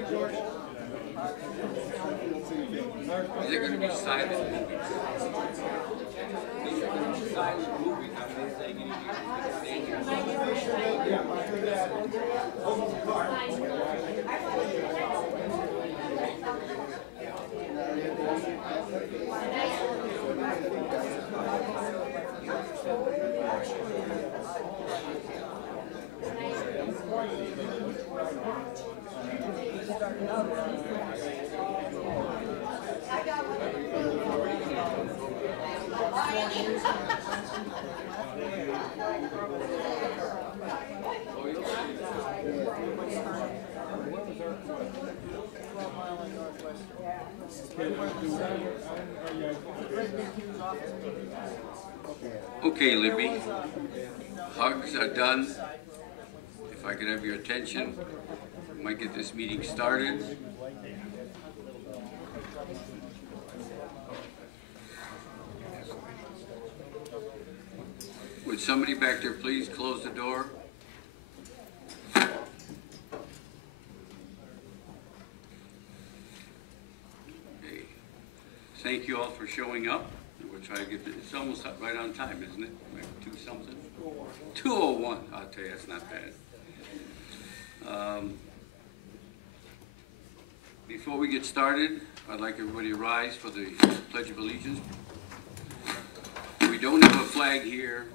Is it going to be silent movies? These are going to be silent movies. I'm not saying Okay, Libby, hugs are done. If I could have your attention, we might get this meeting started. Would somebody back there please close the door? Okay. Thank you all for showing up. We'll try to get this. It's almost right on time, isn't it? Like 2 something? 2:01. I'll tell you, that's not bad. Before we get started, I'd like everybody to rise for the Pledge of Allegiance. We don't have a flag here.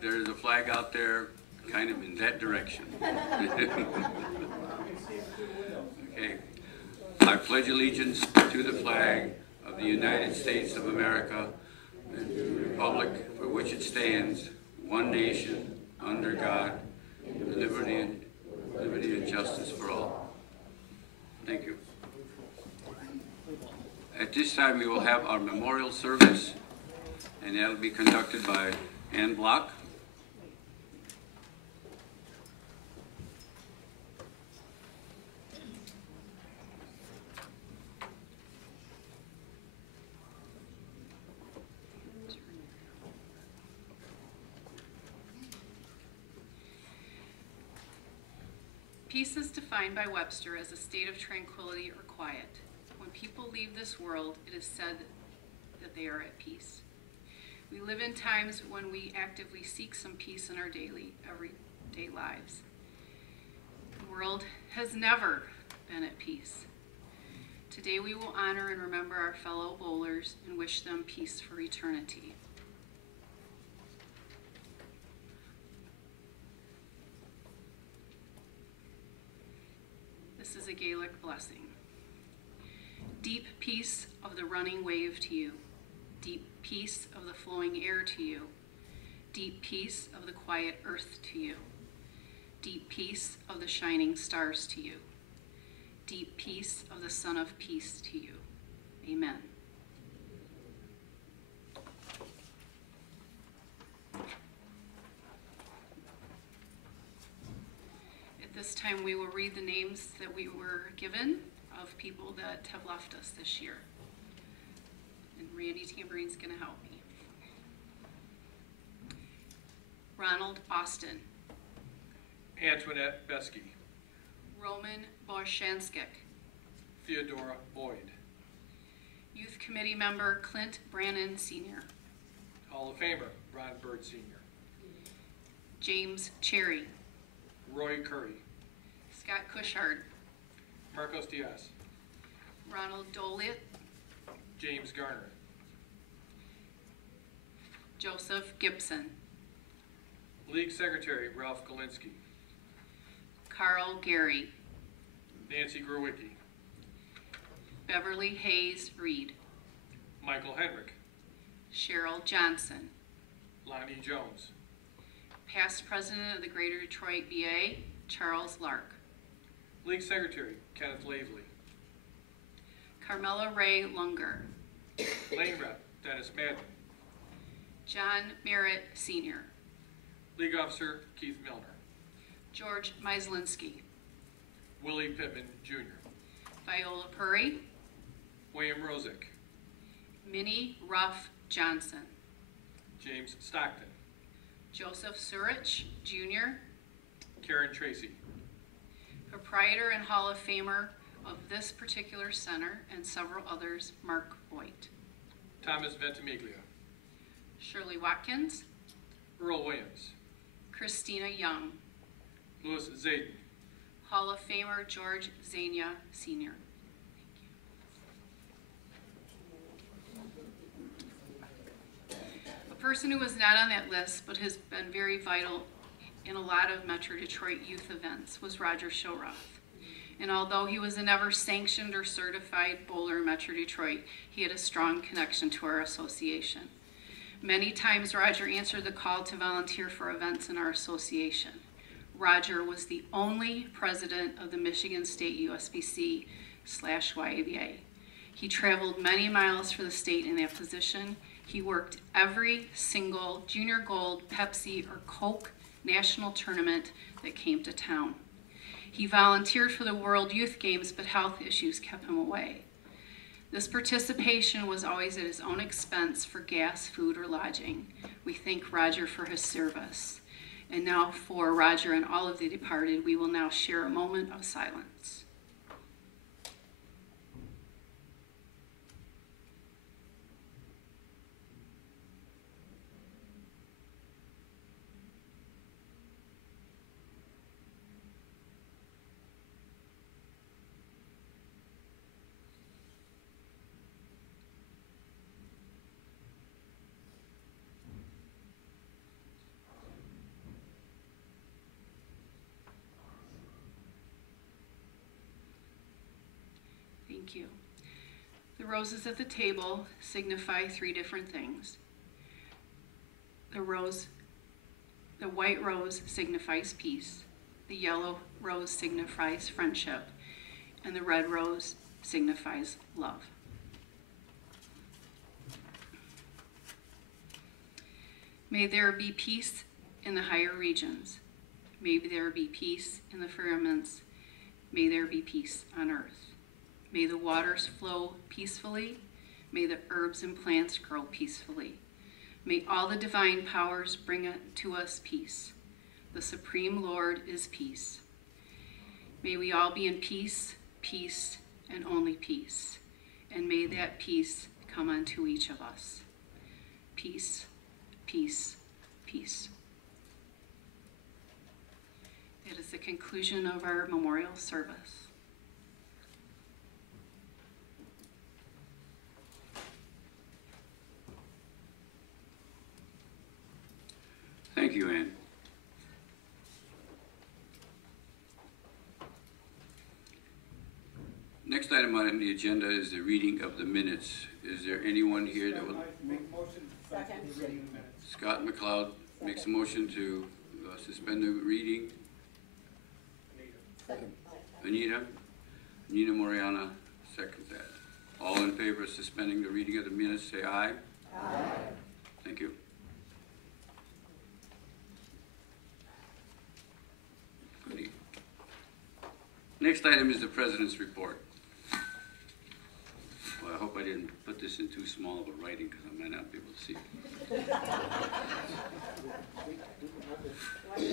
There's a flag out there, kind of in that direction. Okay. I pledge allegiance to the flag of the United States of America and to the republic for which it stands, one nation, under God, with liberty and justice for all. Thank you. At this time, we will have our memorial service, and that will be conducted by Ann Block. Peace is defined by Webster as a state of tranquility or quiet. When people leave this world, it is said that they are at peace. We live in times when we actively seek some peace in our everyday lives. The world has never been at peace. Today we will honor and remember our fellow bowlers and wish them peace for eternity. This is a Gaelic blessing. Deep peace of the running wave to you. Deep peace of the flowing air to you. Deep peace of the quiet earth to you. Deep peace of the shining stars to you. Deep peace of the Son of Peace to you. Amen. At this time, we will read the names that we were given of people that have left us this year. And Randy Tamburine's going to help me. Ronald Austin. Antoinette Besky. Roman Borshanskik. Theodora Boyd. Youth Committee Member Clint Brannon Sr. Hall of Famer Ron Bird Sr. James Cherry. Roy Curry. Scott Cushard. Marcos Diaz. Ronald Dolit. James Garner. Joseph Gibson. League Secretary Ralph Galinsky. Carl Gary. Nancy Growicki. Beverly Hayes Reed. Michael Henrick. Cheryl Johnson. Lonnie Jones. Past President of the Greater Detroit VA, Charles Lark. League Secretary Kenneth Lavely. Carmela Ray Lunger. Lane Rep Dennis Madden. John Merritt Sr. League Officer Keith Milner. George Myslinski. Willie Pittman Jr. Viola Purry. William Rosick. Minnie Ruff Johnson. James Stockton. Joseph Surich Jr. Karen Tracy. Proprietor and Hall of Famer of this particular center and several others, Mark Boyd. Thomas Ventimiglia. Shirley Watkins, Earl Williams. Christina Young, Louis Zayden. Hall of Famer George Zania Sr. A person who was not on that list but has been very vital in a lot of Metro Detroit youth events was Roger Shora. And although he was a never sanctioned or certified bowler in Metro Detroit, he had a strong connection to our association. Many times Roger answered the call to volunteer for events in our association. Roger was the only president of the Michigan State USBC/YABA. He traveled many miles for the state in that position. He worked every single Junior Gold, Pepsi, or Coke national tournament that came to town. He volunteered for the World Youth Games, but health issues kept him away. This participation was always at his own expense for gas, food, or lodging. We thank Roger for his service. And now for Roger and all of the departed, we will now share a moment of silence. Thank you. The roses at the table signify three different things. The white rose signifies peace, the yellow rose signifies friendship, and the red rose signifies love. May there be peace in the higher regions. May there be peace in the firmaments. May there be peace on earth. May the waters flow peacefully. May the herbs and plants grow peacefully. May all the divine powers bring to us peace. The Supreme Lord is peace. May we all be in peace, peace, and only peace. And may that peace come unto each of us. Peace, peace, peace. It is the conclusion of our memorial service. Thank you, Ann. Next item on the agenda is the reading of the minutes. Is there anyone here that would? Make a motion to suspend the reading of the minutes. Scott McLeod makes a motion to suspend the reading. Anita Moriana seconds that. All in favor of suspending the reading of the minutes, say aye. Aye. Thank you. Goody. Next item is the President's report. Well, I hope I didn't put this in too small of a writing because I might not be able to see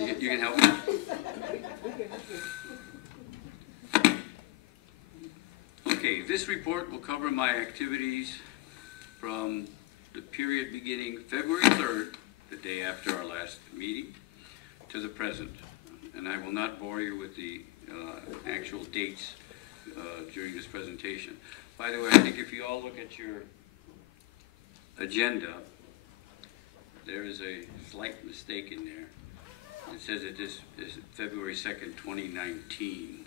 it. You can help me? Okay, this report will cover my activities from the period beginning February 3rd, the day after our last meeting, to the present. And I will not bore you with the actual dates during this presentation. By the way, I think if you all look at your agenda, there is a slight mistake in there. It says that this is February 2nd, 2019.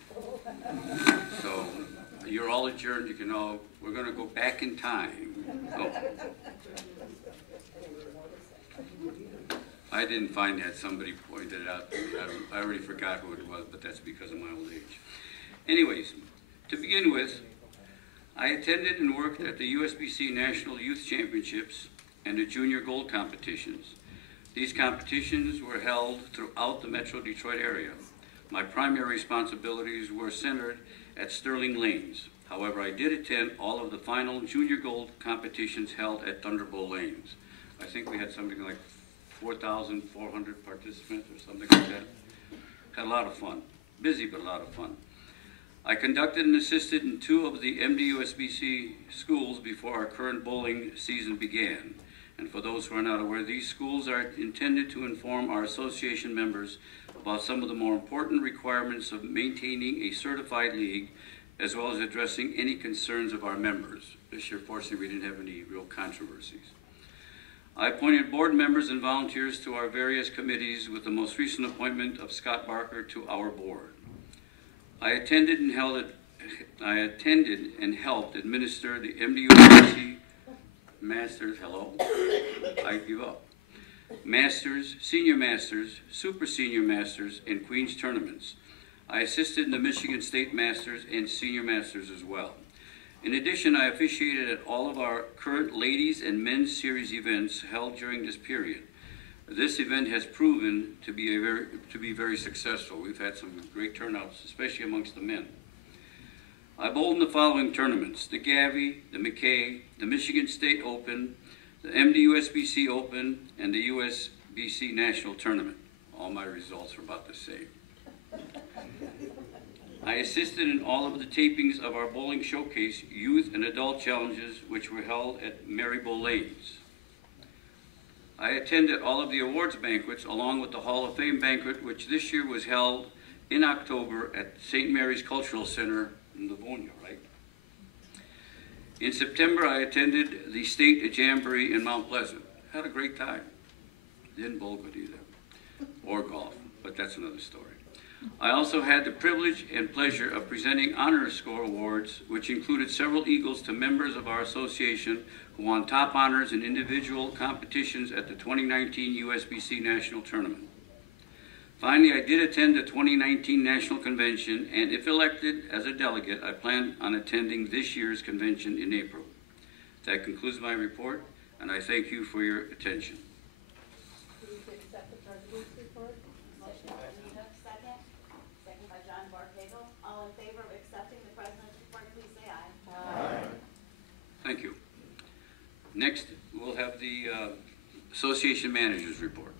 So you're all adjourned. You can all, we're going to go back in time. Oh. I didn't find that. Somebody pointed it out to me. I already forgot who it was, but that's because of my old age. Anyways, to begin with, I attended and worked at the USBC National Youth Championships and the Junior Gold competitions. These competitions were held throughout the Metro Detroit area. My primary responsibilities were centered at Sterling Lanes. However, I did attend all of the final Junior Gold competitions held at Thunderbolt Lanes. I think we had something like 4,400 participants or something like that. Had a lot of fun. Busy, but a lot of fun. I conducted and assisted in 2 of the MDUSBC schools before our current bowling season began. And for those who are not aware, these schools are intended to inform our association members about some of the more important requirements of maintaining a certified league, as well as addressing any concerns of our members. This year, fortunately, we didn't have any real controversies. I appointed board members and volunteers to our various committees, with the most recent appointment of Scott Barker to our board. I attended and helped administer the MDUSBC Masters, I give up. Masters, Senior Masters, Super Senior Masters, and Queens tournaments. I assisted in the Michigan State Masters and Senior Masters as well. In addition, I officiated at all of our current ladies and men's series events held during this period. This event has proven to be very successful. We've had some great turnouts, especially amongst the men. I bowled in the following tournaments: the Gavi, the McKay, the Michigan State Open, the MDUSBC Open, and the USBC National Tournament. All my results are about the same. I assisted in all of the tapings of our bowling showcase youth and adult challenges, which were held at Maryville Lanes. I attended all of the awards banquets, along with the Hall of Fame banquet, which this year was held in October at St. Mary's Cultural Center in Livonia, right? In September, I attended the State Jamboree in Mount Pleasant. Had a great time. Didn't bowl good either, or golf, but that's another story. I also had the privilege and pleasure of presenting honor score awards, which included several Eagles to members of our association who won top honors in individual competitions at the 2019 USBC National Tournament. Finally, I did attend the 2019 National Convention, and if elected as a delegate, I plan on attending this year's convention in April. That concludes my report, and I thank you for your attention. Please accept the president's report. Motion by Rita, second. Second by John Barkagel. All in favor of accepting the president's report, please say aye. Aye. Thank you. Next, we'll have the association manager's report.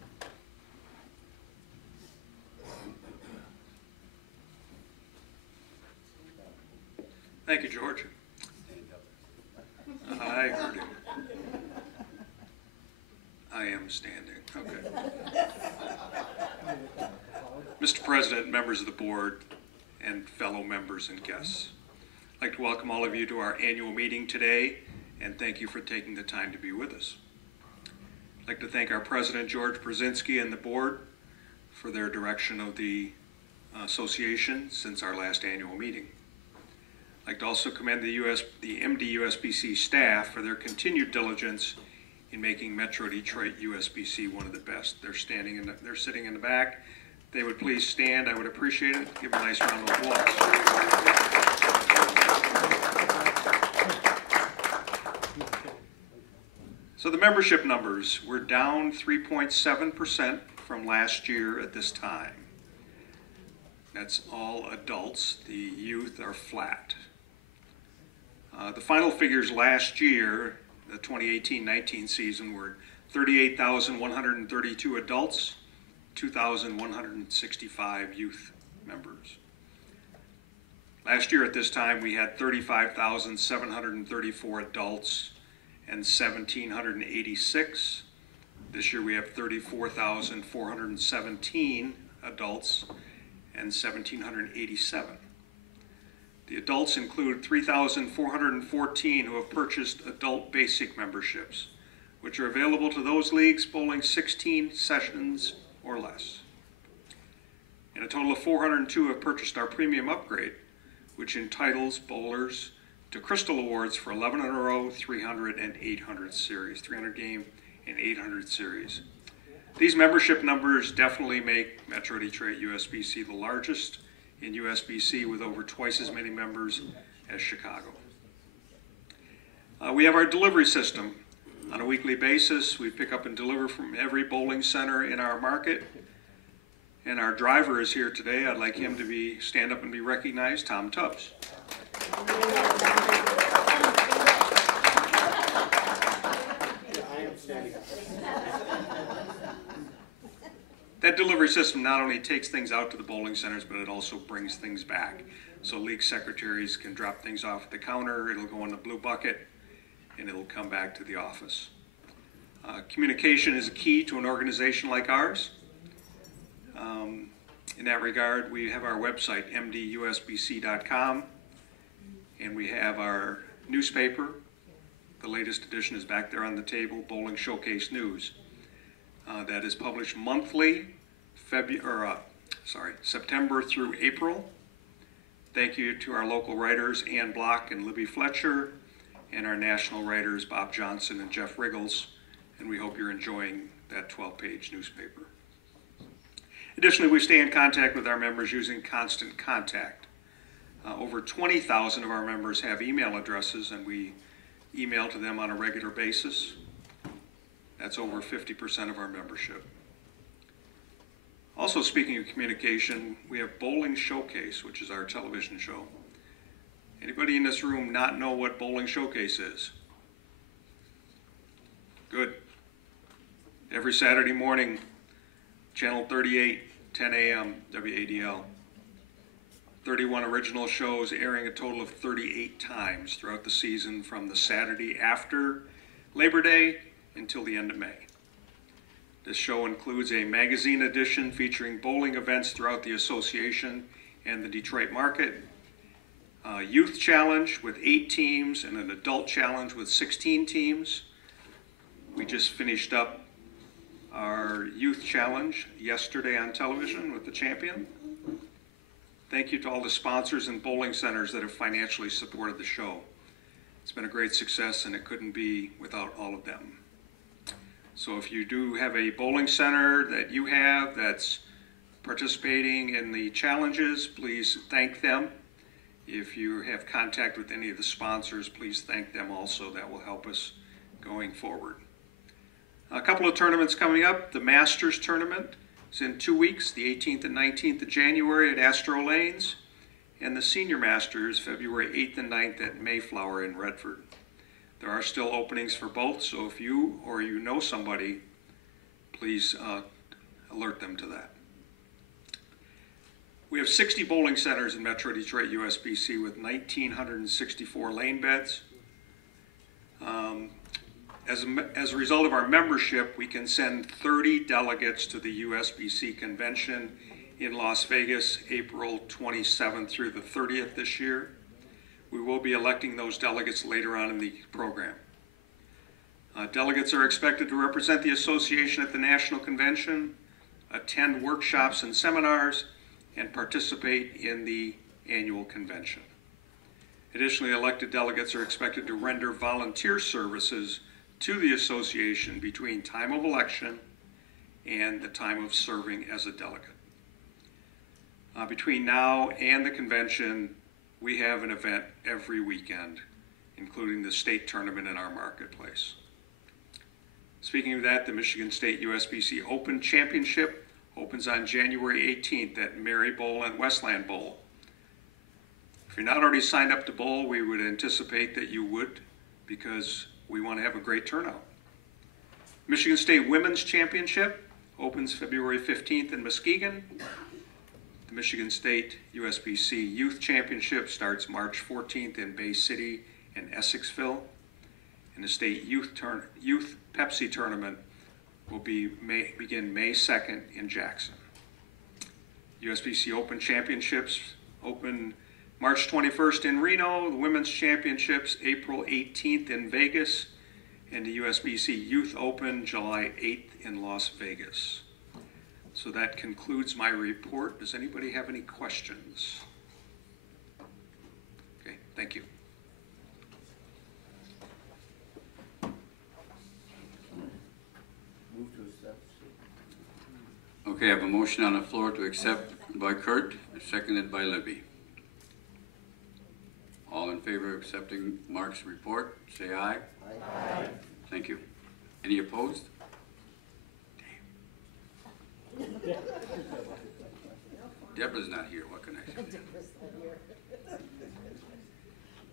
Thank you, George. I heard him. I am standing. Okay. Mr. President, members of the board, and fellow members and guests, I'd like to welcome all of you to our annual meeting today, and thank you for taking the time to be with us. I'd like to thank our President, George Brzezinski, and the board for their direction of the association since our last annual meeting. I'd like to also commend the MDUSBC staff for their continued diligence in making Metro Detroit USBC one of the best. They're sitting in the back. If they would please stand, I would appreciate it. Give them a nice round of applause. So the membership numbers were down 3.7% from last year at this time. That's all adults. The youth are flat. The final figures last year, the 2018-19 season, were 38,132 adults, 2,165 youth members. Last year at this time, we had 35,734 adults and 1,786. This year we have 34,417 adults and 1,787. The adults include 3,414 who have purchased adult basic memberships, which are available to those leagues bowling 16 sessions or less. And a total of 402 have purchased our premium upgrade, which entitles bowlers to Crystal Awards for 11 in a row, 300 and 800 series, 300 game and 800 series. These membership numbers definitely make Metro Detroit USBC the largest in USBC, with over twice as many members as Chicago. We have our delivery system. On a weekly basis, we pick up and deliver from every bowling center in our market. And our driver is here today. I'd like him to stand up and be recognized, Tom Tubbs. That delivery system not only takes things out to the bowling centers, but it also brings things back. so league secretaries can drop things off at the counter. It'll go in the blue bucket, and it'll come back to the office. Communication is a key to an organization like ours. In that regard, we have our website, mdusbc.com, and we have our newspaper. The latest edition is back there on the table, Bowling Showcase News. That is published monthly, September through April. Thank you to our local writers, Ann Block and Libby Fletcher, and our national writers, Bob Johnson and Jeff Riggles, and we hope you're enjoying that 12-page newspaper. Additionally, we stay in contact with our members using Constant Contact. Over 20,000 of our members have email addresses, and we email to them on a regular basis. That's over 50% of our membership. Also, speaking of communication, we have Bowling Showcase, which is our television show. Anybody in this room not know what Bowling Showcase is? Good. Every Saturday morning, Channel 38, 10 a.m., WADL. 31 original shows airing a total of 38 times throughout the season from the Saturday after Labor Day until the end of May. This show includes a magazine edition featuring bowling events throughout the association and the Detroit market, a youth challenge with 8 teams and an adult challenge with 16 teams. We just finished up our youth challenge yesterday on television with the champion. Thank you to all the sponsors and bowling centers that have financially supported the show. It's been a great success, and it couldn't be without all of them. So if you do have a bowling center that you have that's participating in the challenges, please thank them. If you have contact with any of the sponsors, please thank them also. That will help us going forward. A couple of tournaments coming up. The Masters tournament is in 2 weeks, the 18th and 19th of January at Astro Lanes, and the Senior Masters, February 8th and 9th at Mayflower in Redford. There are still openings for both, so if you or you know somebody, please alert them to that. We have 60 bowling centers in Metro Detroit USBC with 1,964 lane beds. As a result of our membership, we can send 30 delegates to the USBC convention in Las Vegas, April 27th through the 30th this year. We will be electing those delegates later on in the program. Delegates are expected to represent the association at the national convention, attend workshops and seminars, and participate in the annual convention. Additionally, elected delegates are expected to render volunteer services to the association between time of election and the time of serving as a delegate. Between now and the convention, we have an event every weekend, including the state tournament in our marketplace. Speaking of that, the Michigan State USBC Open Championship opens on January 18th at Mary Bowl and Westland Bowl. If you're not already signed up to bowl, we would anticipate that you would, because we want to have a great turnout. Michigan State Women's Championship opens February 15th in Muskegon. The Michigan State USBC Youth Championship starts March 14th in Bay City and Essexville. And the State Youth Pepsi Tournament will begin May 2nd in Jackson. USBC Open Championships open March 21st in Reno, the Women's Championships April 18th in Vegas, and the USBC Youth Open July 8th in Las Vegas. So that concludes my report. Does anybody have any questions? Okay, thank you. Move to accept. Okay, I have a motion on the floor to accept by Kurt, seconded by Libby. All in favor of accepting Mark's report, say aye. Aye. Thank you. Any opposed? Deborah's not here. What can I say?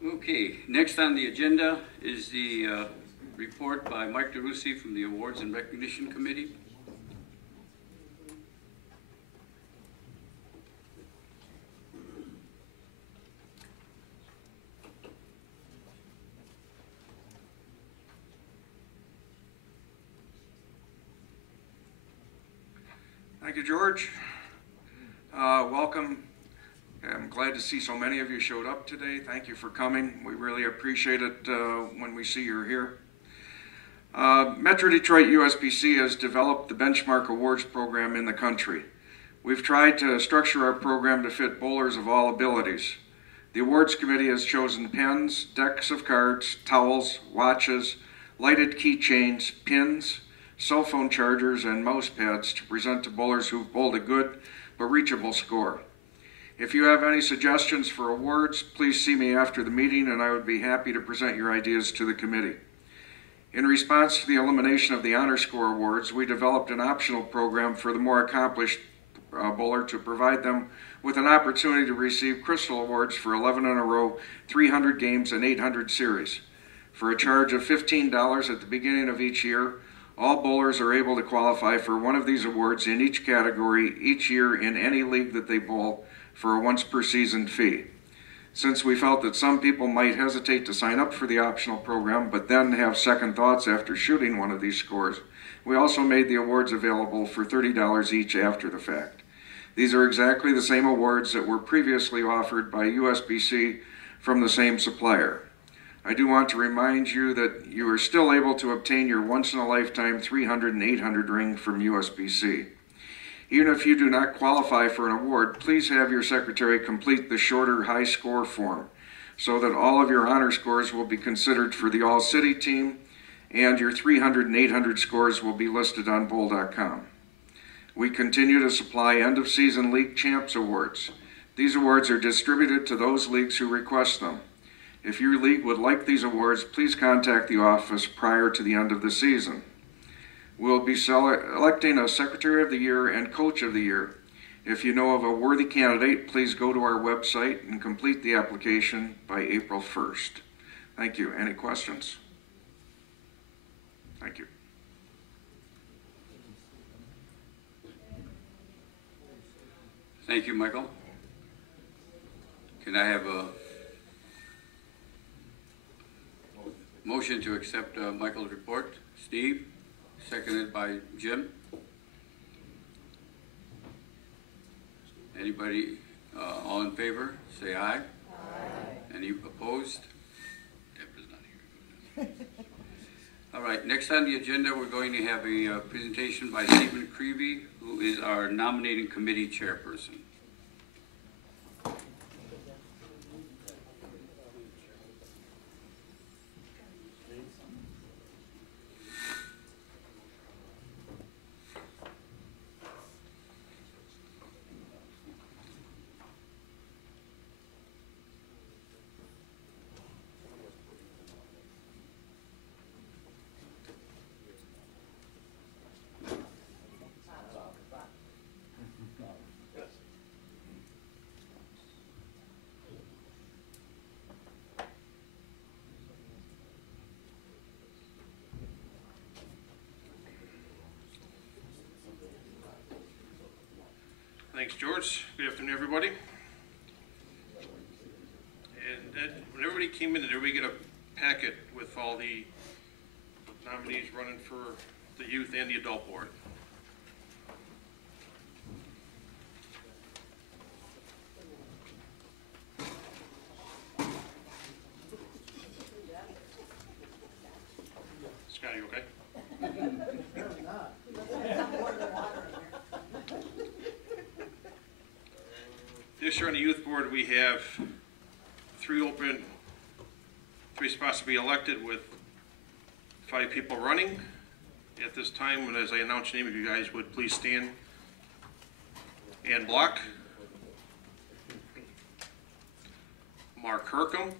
Okay, next on the agenda is the report by Mike DeRusi from the Awards and Recognition Committee. Thank you, George. Welcome. I'm glad to see so many of you showed up today. Thank you for coming. We really appreciate it when we see you're here. Metro Detroit USBC has developed the benchmark awards program in the country. We've tried to structure our program to fit bowlers of all abilities. The awards committee has chosen pens, decks of cards, towels, watches, lighted keychains, pins, cell phone chargers, and mouse pads to present to bowlers who've bowled a good but reachable score. If you have any suggestions for awards, please see me after the meeting and I would be happy to present your ideas to the committee. In response to the elimination of the Honor Score Awards, we developed an optional program for the more accomplished bowler to provide them with an opportunity to receive Crystal Awards for 11 in a row, 300 games, and 800 series. For a charge of $15 at the beginning of each year, all bowlers are able to qualify for one of these awards in each category each year in any league that they bowl for a once per season fee. Since we felt that some people might hesitate to sign up for the optional program but then have second thoughts after shooting one of these scores, we also made the awards available for $30 each after the fact. These are exactly the same awards that were previously offered by USBC from the same supplier. I do want to remind you that you are still able to obtain your once-in-a-lifetime 300 and 800 ring from USBC. Even if you do not qualify for an award, please have your secretary complete the shorter high score form so that all of your honor scores will be considered for the all-city team and your 300 and 800 scores will be listed on bowl.com. We continue to supply end-of-season league champs awards. These awards are distributed to those leagues who request them. If your league would like these awards, please contact the office prior to the end of the season. We'll be electing a Secretary of the Year and Coach of the Year. If you know of a worthy candidate, please go to our website and complete the application by April 1st. Thank you. Any questions? Thank you. Thank you, Michael. Can I have a motion to accept Michael's report? Steve, seconded by Jim. Anybody all in favor? Say aye. Aye. Any opposed? Deborah's not here. All right, next on the agenda, we're going to have a presentation by Stephen Creevy, who is our nominating committee chairperson. Thanks, George. Good afternoon, everybody. And when everybody came in, did everybody get a packet with all the nominees running for the youth and the adult board? Scott, you okay? This year on the youth board, we have three spots to be elected with 5 people running. At this time, as I announce your name, if you guys would please stand and block. Mark Kirkham,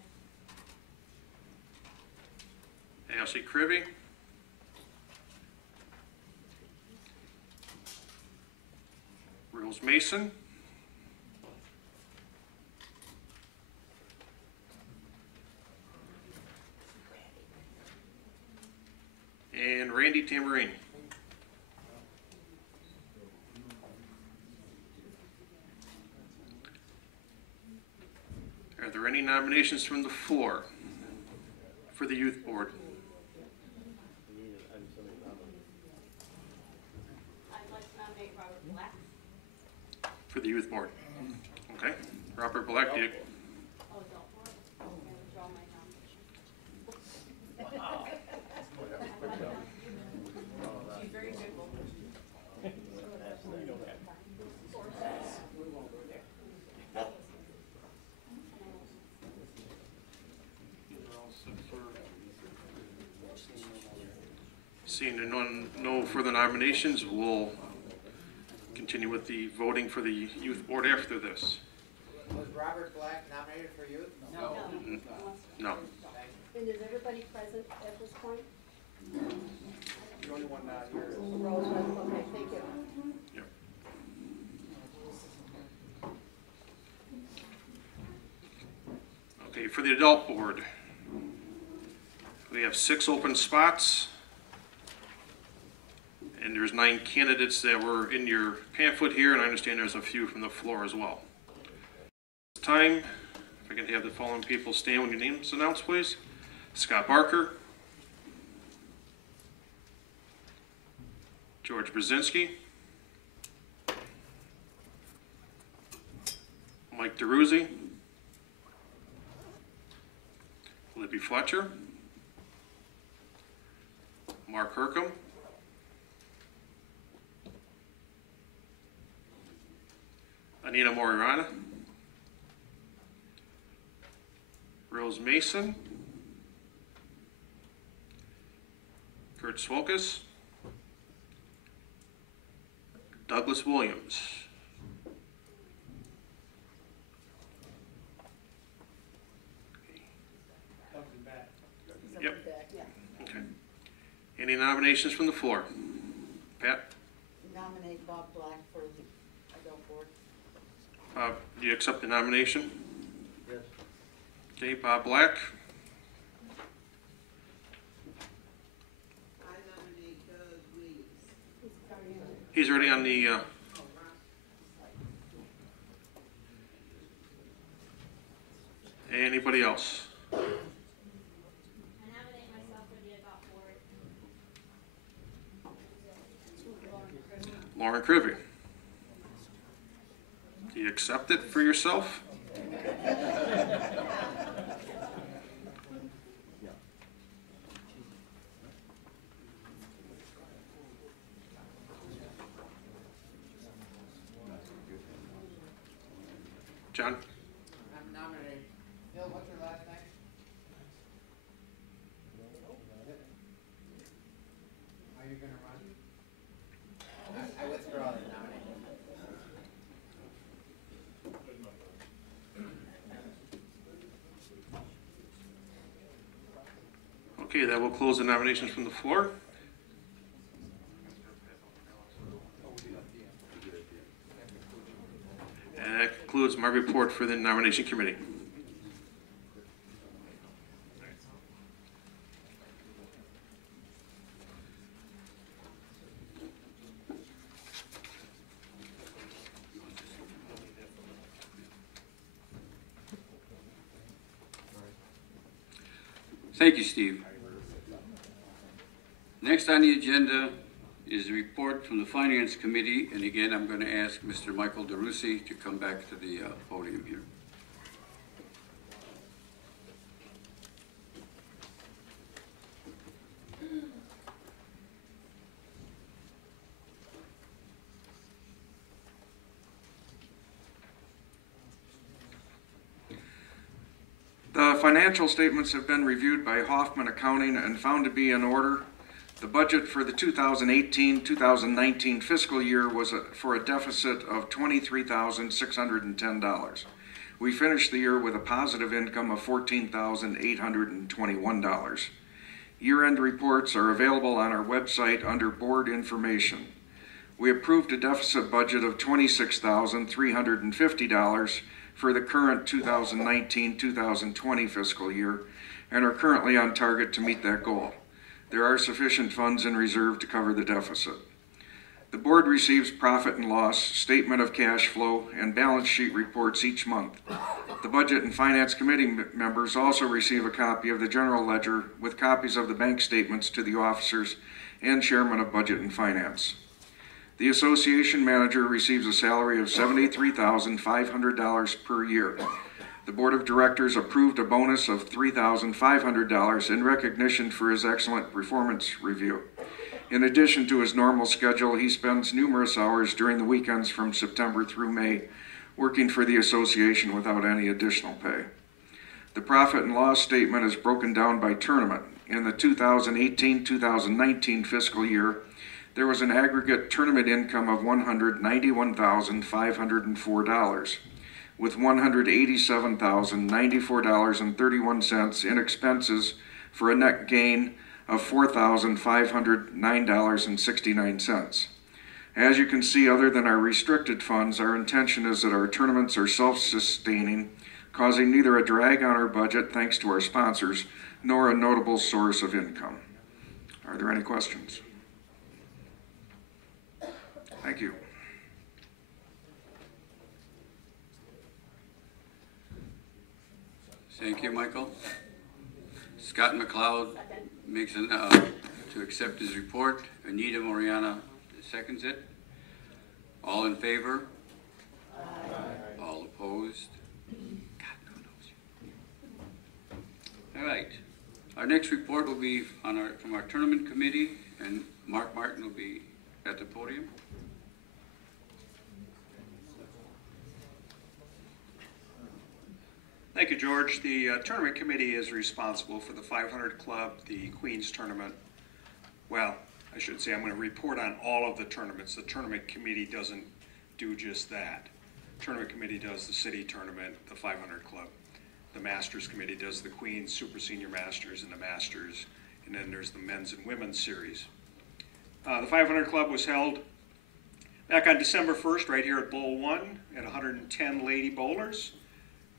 Ashley Cribby, Rose Mason, and Randy Tambourine. Are there any nominations from the floor for the youth board? I'd like to nominate Robert Black. for the youth board? Okay, Robert Black, do you, Oh, adult board? I'm gonna withdraw my nomination. She's very good. seeing no further nominations, we'll continue with the voting for the youth board after this. Was Robert Black nominated for youth? No. No. And is everybody present at this point? The only one not here is. Rose, okay, thank you. Yep. Okay, for the adult board, we have 6 open spots. And there's 9 candidates that were in your pamphlet here, and I understand there's a few from the floor as well. This time, if I can have the following people stand when your name is announced, please. Scott Barker. George Brzezinski. Mike DeRuzzi. Libby Fletcher. Mark Hercom. Anita Morirana, Rose Mason, Kurt Swokas, Douglas Williams. Yep. Okay. Any nominations from the floor? Pat? Nominate Bob Black for the adult board. Do you accept the nomination? Yes. Okay, Bob Black. I nominate Doug Williams. He's already on the, anybody else? I nominate myself for the adult board. Lauren Crivy. Do you accept it for yourself? John? I'm nominated. Bill, what's your last name? Are you gonna run? I withdraw the nomination. Okay, that will close the nominations from the floor. And that concludes my report for the nomination committee. Thank you, Steve. Next on the agenda is a report from the Finance Committee, and again, I'm going to ask Mr. Michael DeRussi to come back to the podium here. The financial statements have been reviewed by Hoffman Accounting and found to be in order. The budget for the 2018-2019 fiscal year was for a deficit of $23,610. We finished the year with a positive income of $14,821. Year-end reports are available on our website under Board Information. We approved a deficit budget of $26,350 for the current 2019-2020 fiscal year and are currently on target to meet that goal. There are sufficient funds in reserve to cover the deficit. The board receives profit and loss, statement of cash flow, and balance sheet reports each month. The Budget and Finance Committee members also receive a copy of the General Ledger with copies of the bank statements to the officers and Chairman of Budget and Finance. The association manager receives a salary of $73,500 per year. The board of directors approved a bonus of $3,500 in recognition for his excellent performance review. In addition to his normal schedule, he spends numerous hours during the weekends from September through May working for the association without any additional pay. The profit and loss statement is broken down by tournament. In the 2018-2019 fiscal year, there was an aggregate tournament income of $191,504, with $187,094.31 in expenses for a net gain of $4,509.69. As you can see, other than our restricted funds, our intention is that our tournaments are self-sustaining, causing neither a drag on our budget thanks to our sponsors, nor a notable source of income. Are there any questions? Thank you. Thank you, Michael. Scott McLeod makes an, to accept his report. Anita Moriana seconds it. All in favor? Aye. All opposed? God knows. All right. Our next report will be on from our tournament committee, and Mark Martin will be at the podium. Thank you, George. The tournament committee is responsible for the 500 Club, the Queens Tournament. Well, I should say I'm going to report on all of the tournaments. The tournament committee doesn't do just that. The tournament committee does the city tournament, the 500 Club. The Masters committee does the Queens Super Senior Masters and the Masters, and then there's the men's and women's series. The 500 Club was held back on December 1st right here at Bowl 1 at 110 lady bowlers.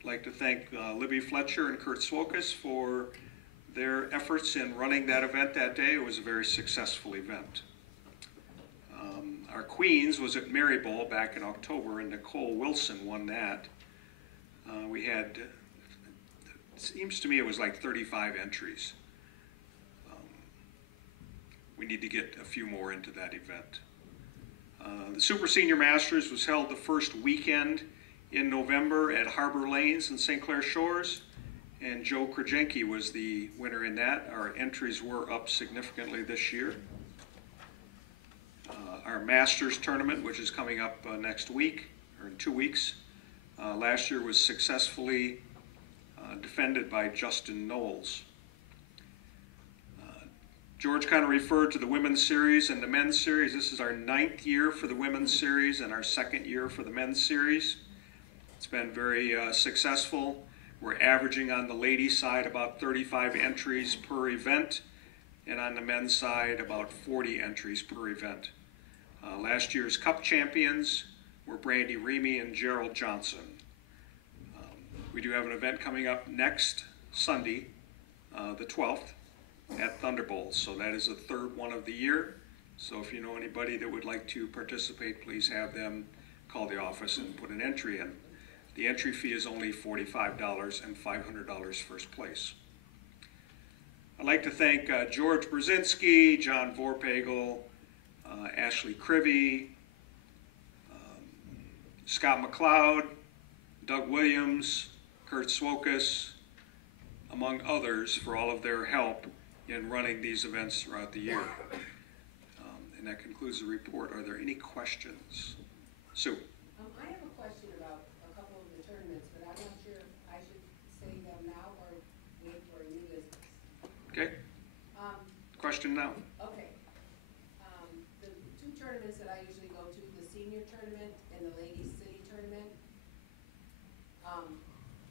I'd like to thank Libby Fletcher and Kurt Swokas for their efforts in running that event that day. It was a very successful event. Our Queens was at Mary Bowl back in October, and Nicole Wilson won that. We had, it seems to me it was like 35 entries. We need to get a few more into that event. The Super Senior Masters was held the first weekend in November at Harbor Lanes in St. Clair Shores, and Joe Krajenke was the winner in that. Our entries were up significantly this year. Our Masters tournament, which is coming up next week, or in 2 weeks, last year was successfully defended by Justin Knowles. George kind of referred to the women's series and the men's series. This is our 9th year for the women's series and our 2nd year for the men's series. It's been very successful. We're averaging on the ladies' side about 35 entries per event, and on the men's side about 40 entries per event. Last year's Cup champions were Brandy Remy and Gerald Johnson. We do have an event coming up next Sunday, the 12th, at Thunderbolts. So that is the 3rd one of the year. So if you know anybody that would like to participate, please have them call the office and put an entry in. The entry fee is only $45 and $500 first place. I'd like to thank George Brzezinski, John Vorpagel, Ashley Crivy, Scott McLeod, Doug Williams, Kurt Swokas, among others, for all of their help in running these events throughout the year. And that concludes the report. Are there any questions? Sue. I have a question about a couple of the tournaments, but I'm not sure if I should say them now or wait for new business. Okay. Question now. Okay. The 2 tournaments that I usually go to, the senior tournament and the ladies city tournament,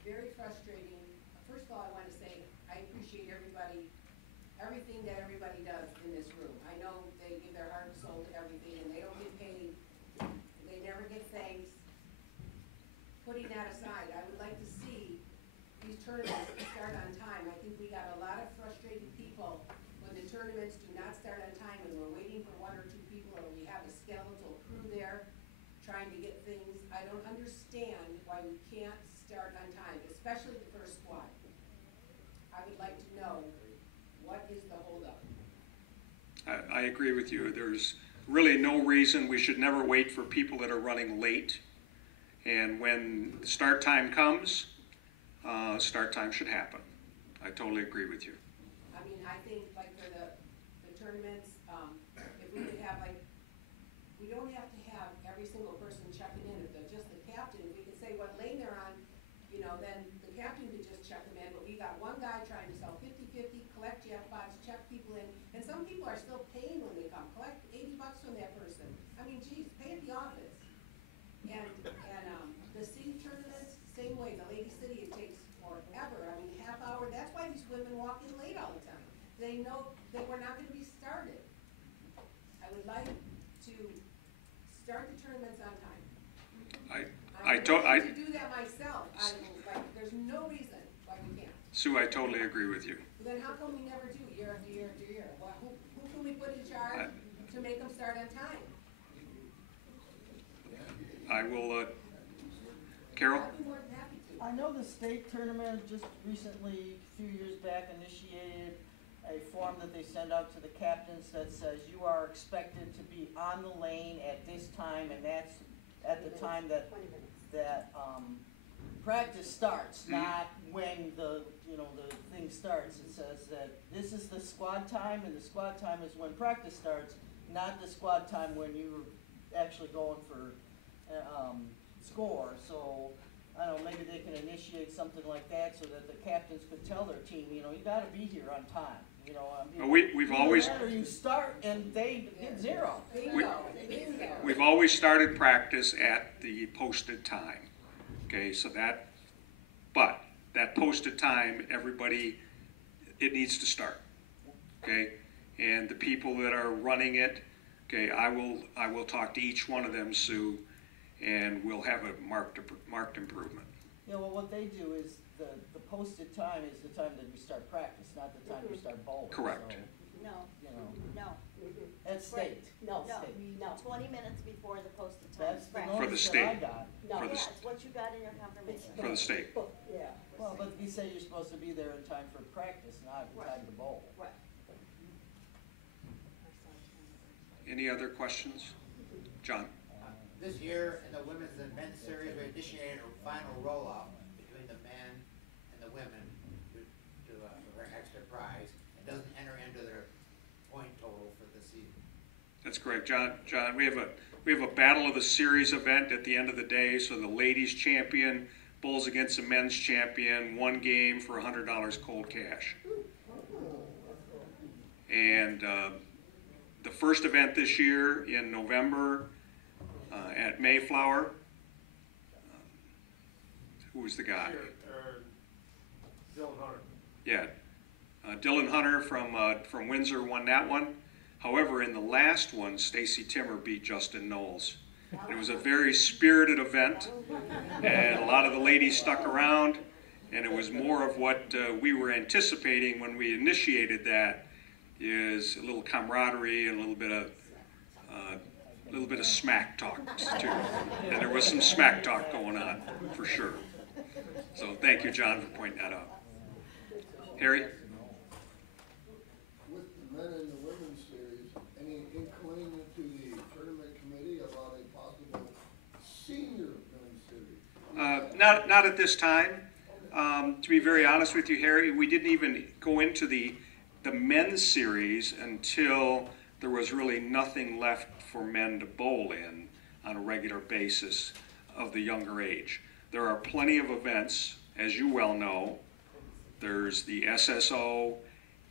very frustrating. First of all, I want to say I appreciate everything that everybody does in this room. I know they give their heart and soul to everything, and they don't get paid. They never get thanks. Putting that aside, I would like to see these tournaments start on time. I think we got a lot of frustrated people when the tournaments do not start on time and we're waiting for 1 or 2 people, or we have a skeletal crew there trying to get things. I don't understand why we can't start on time, especially the first squad. I would like to know what is the holdup. I agree with you. There's really no reason. We should never wait for people that are running late. And when start time comes, start time should happen. I totally agree with you. I mean, I think like for the tournaments, if we could have like, we don't have to have every single person checking in, if they're just the captain, we could say what lane they're on, you know, then the captain could just check them in, but we got one guy trying to sell 50-50, collect jackpots, check people in, and some people are still paying when they come, collect $80 from that person. I mean, geez, pay at the office. And the city tournaments, same way, the Lady City, it takes forever, I mean, half hour, that's why these women walk in late all the time. They know that we're not gonna be started. I would like to start the tournaments on time. I'm willing to do that myself, there's no reason why we can't. Sue, I totally agree with you. Then how come we never do year after year after year? Well, who can we put in charge to make them start on time? I will, Carol? I'd be more than happy to. I know the state tournament just recently, a few years back, initiated a form that they send out to the captains that says you are expected to be on the lane at this time, and that's at the time that practice starts, not when the thing starts. It says that this is the squad time, and the squad time is when practice starts, not the squad time when you're actually going for score. So I don't know, maybe they can initiate something like that so that the captains could tell their team, you got to be here on time. We've always, or you start and they get zero. we've always started practice at the posted time. Okay, so but that posted time, everybody, it needs to start. Okay, and the people that are running it, okay, I will talk to each one of them, Sue, and we'll have a marked improvement. Yeah, well, what they do is the posted time is the time that we start practice, not the time we start bowling. Correct. So, No, no, no, at state. no, State. no, 20 minutes before the posted time. That's the Correct. For the notice that state. I got. For the, Yeah, it's what you got in your confirmation. for the state. Yeah, well, but you say you're supposed to be there in time for practice, not in time to bowl. Right. Any other questions? John? This year, in the women's and men's series, we initiated a final roll-off between the men and the women to for an extra prize. It doesn't enter into their point total for the season. That's correct, John. John, we have a battle of the series event at the end of the day. So the ladies champion bowls against the men's champion, one game for $100 cold cash. And the first event this year in November at Mayflower. Who was the guy? Dylan Hunter. Yeah, Dylan Hunter from Windsor won that one. However, in the last one, Stacy Timmer beat Justin Knowles. And it was a very spirited event, and a lot of the ladies stuck around, and it was more of what we were anticipating when we initiated that, is a little camaraderie and a little bit of smack talk too. And there was some smack talk going on for sure. So thank you, John, for pointing that out. Harry? With the men and the women's series, any inkling to the tournament committee about a possible senior men's series? Not at this time. To be very honest with you, Harry, we didn't even go into the men's series until there was really nothing left for men to bowl in on a regular basis of the younger age. There are plenty of events, as you well know. There's the SSO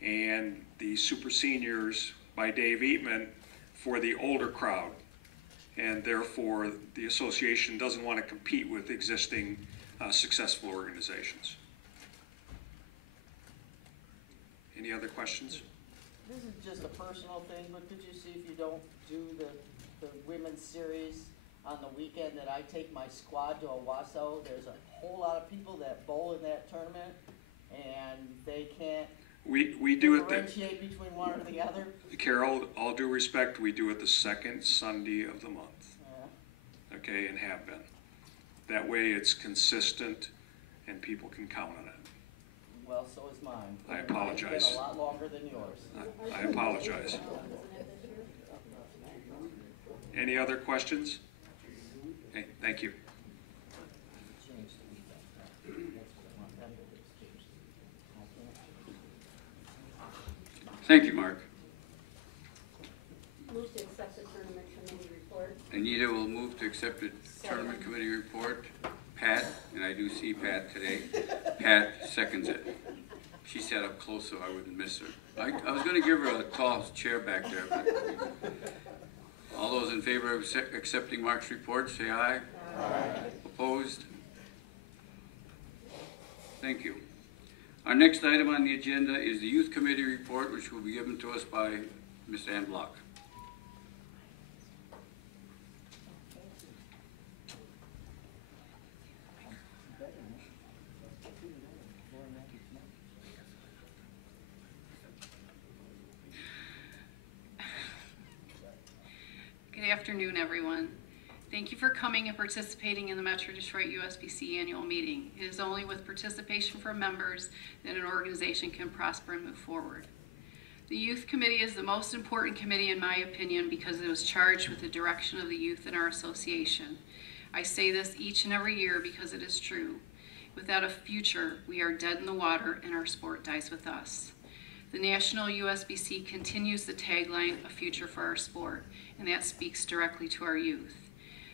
and the Super Seniors by Dave Eatman for the older crowd. And therefore, the association doesn't want to compete with existing successful organizations. Any other questions? This is just a personal thing, but could you see if you don't do the women's series on the weekend that I take my squad to Owasso? There's a whole lot of people that bowl in that tournament, and they can't We do it differentiate between one or the other. Carol, all due respect, we do it the second Sunday of the month. Yeah. Okay, and have been. That way it's consistent and people can count on it. Well, so is mine. I apologize. It's been a lot longer than yours. I apologize. Any other questions? Okay, thank you. Thank you, Mark. Move to accept the tournament committee report. Anita will move to accept the tournament committee report. Pat, and I do see Pat today, Pat seconds it. She sat up close so I wouldn't miss her. I was going to give her a tall chair back there. But all those in favor of accepting Mark's report, say aye. Aye. Opposed? Thank you. Our next item on the agenda is the Youth Committee report, which will be given to us by Ms. Ann Block. Good afternoon, everyone. Thank you for coming and participating in the Metro Detroit USBC annual meeting. It is only with participation from members that an organization can prosper and move forward. The Youth Committee is the most important committee in my opinion because it was charged with the direction of the youth in our association. I say this each and every year because it is true. Without a future, we are dead in the water and our sport dies with us. The National USBC continues the tagline, "A future for our sport," and that speaks directly to our youth.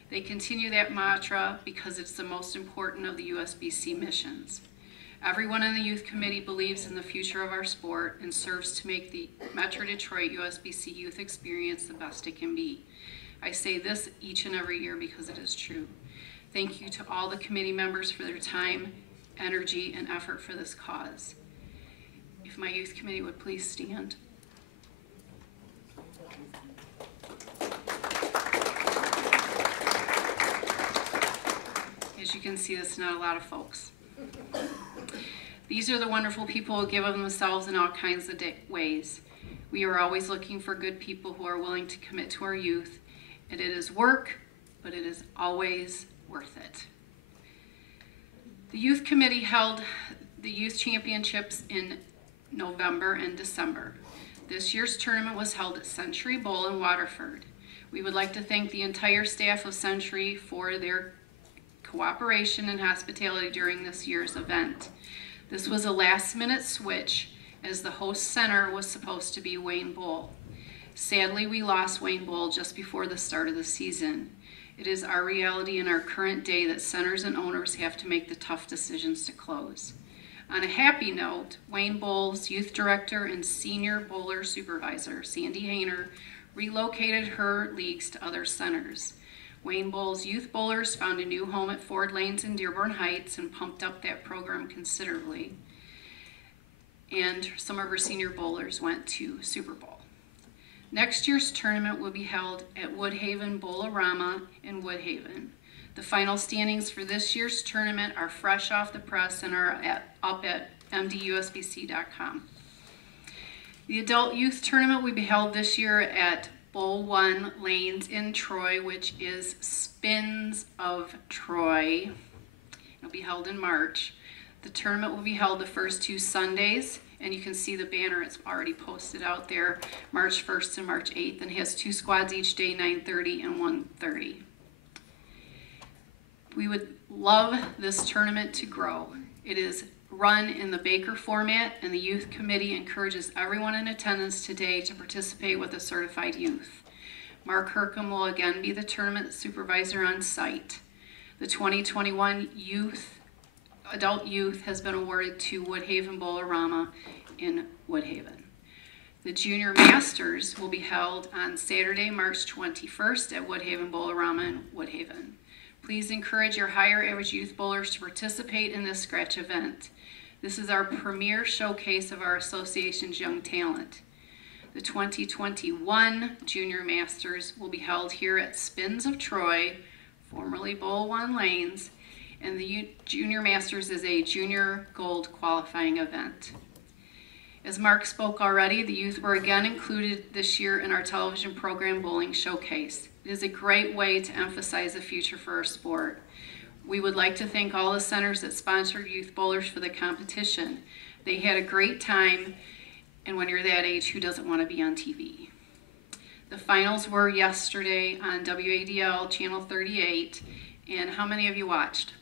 They continue that mantra because it's the most important of the USBC missions. Everyone in the Youth Committee believes in the future of our sport and serves to make the Metro Detroit USBC youth experience the best it can be. I say this each and every year because it is true. Thank you to all the committee members for their time, energy, and effort for this cause. If my Youth Committee would please stand. As you can see, that's not a lot of folks. These are the wonderful people who give of themselves in all kinds of ways. We are always looking for good people who are willing to commit to our youth, and it is work, but it is always worth it. The Youth Committee held the Youth Championships in November and December. This year's tournament was held at Century Bowl in Waterford. We would like to thank the entire staff of Century for their cooperation and hospitality during this year's event. This was a last-minute switch as the host center was supposed to be Wayne Bowl. Sadly, we lost Wayne Bowl just before the start of the season. It is our reality in our current day that centers and owners have to make the tough decisions to close. On a happy note, Wayne Bowl's youth director and senior bowler supervisor, Sandy Hayner, relocated her leagues to other centers. Wayne Bowl's youth bowlers found a new home at Ford Lanes in Dearborn Heights and pumped up that program considerably. And some of her senior bowlers went to Super Bowl. Next year's tournament will be held at Woodhaven Bowl-O-Rama in Woodhaven. The final standings for this year's tournament are fresh off the press and are up at mdusbc.com. The adult youth tournament will be held this year at Bowl 1 Lanes in Troy, which is Spins of Troy. It'll be held in March. The tournament will be held the first 2 Sundays, and you can see the banner, it's already posted out there, March 1st and March 8th, and it has 2 squads each day, 9:30 and 1:30. We would love this tournament to grow. It is run in the Baker format, and the Youth Committee encourages everyone in attendance today to participate with a certified youth. Mark Hercom will again be the tournament supervisor on site. The 2021 adult youth has been awarded to Woodhaven Bowl-O-Rama in Woodhaven. The Junior Masters will be held on Saturday, March 21st at Woodhaven Bowl-O-Rama in Woodhaven. Please encourage your higher average youth bowlers to participate in this scratch event. This is our premier showcase of our association's young talent. The 2021 Junior Masters will be held here at Spins of Troy, formerly Bowl 1 Lanes, and the Junior Masters is a junior gold qualifying event. As Mark spoke already, the youth were again included this year in our television program Bowling Showcase. It is a great way to emphasize the future for our sport. We would like to thank all the centers that sponsored youth bowlers for the competition. They had a great time, and when you're that age, who doesn't want to be on TV? The finals were yesterday on WADL Channel 38. And how many of you watched?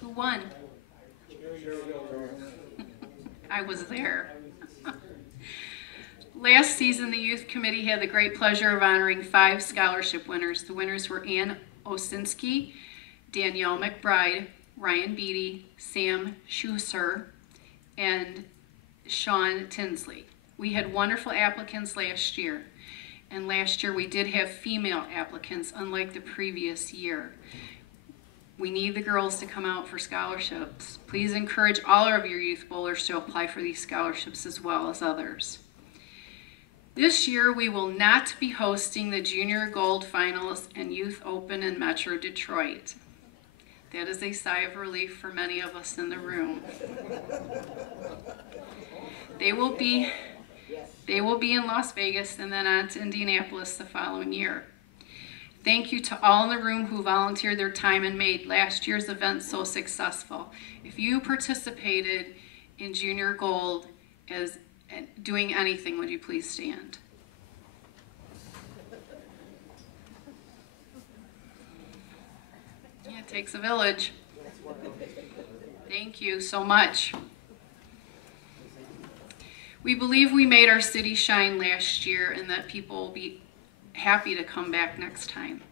Who won? I was there. Last season, the Youth Committee had the great pleasure of honoring 5 scholarship winners. The winners were Ann Osinski, Danielle McBride, Ryan Beatty, Sam Schuster, and Sean Tinsley. We had wonderful applicants last year, and last year we did have female applicants, unlike the previous year. We need the girls to come out for scholarships. Please encourage all of your youth bowlers to apply for these scholarships as well as others. This year we will not be hosting the Junior Gold Finals and Youth Open in Metro Detroit. That is a sigh of relief for many of us in the room. They will be in Las Vegas and then on to Indianapolis the following year. Thank you to all in the room who volunteered their time and made last year's event so successful. If you participated in Junior Gold as doing anything, would you please stand? Yeah, it takes a village. Thank you so much. We believe we made our city shine last year and that people will be happy to come back next time.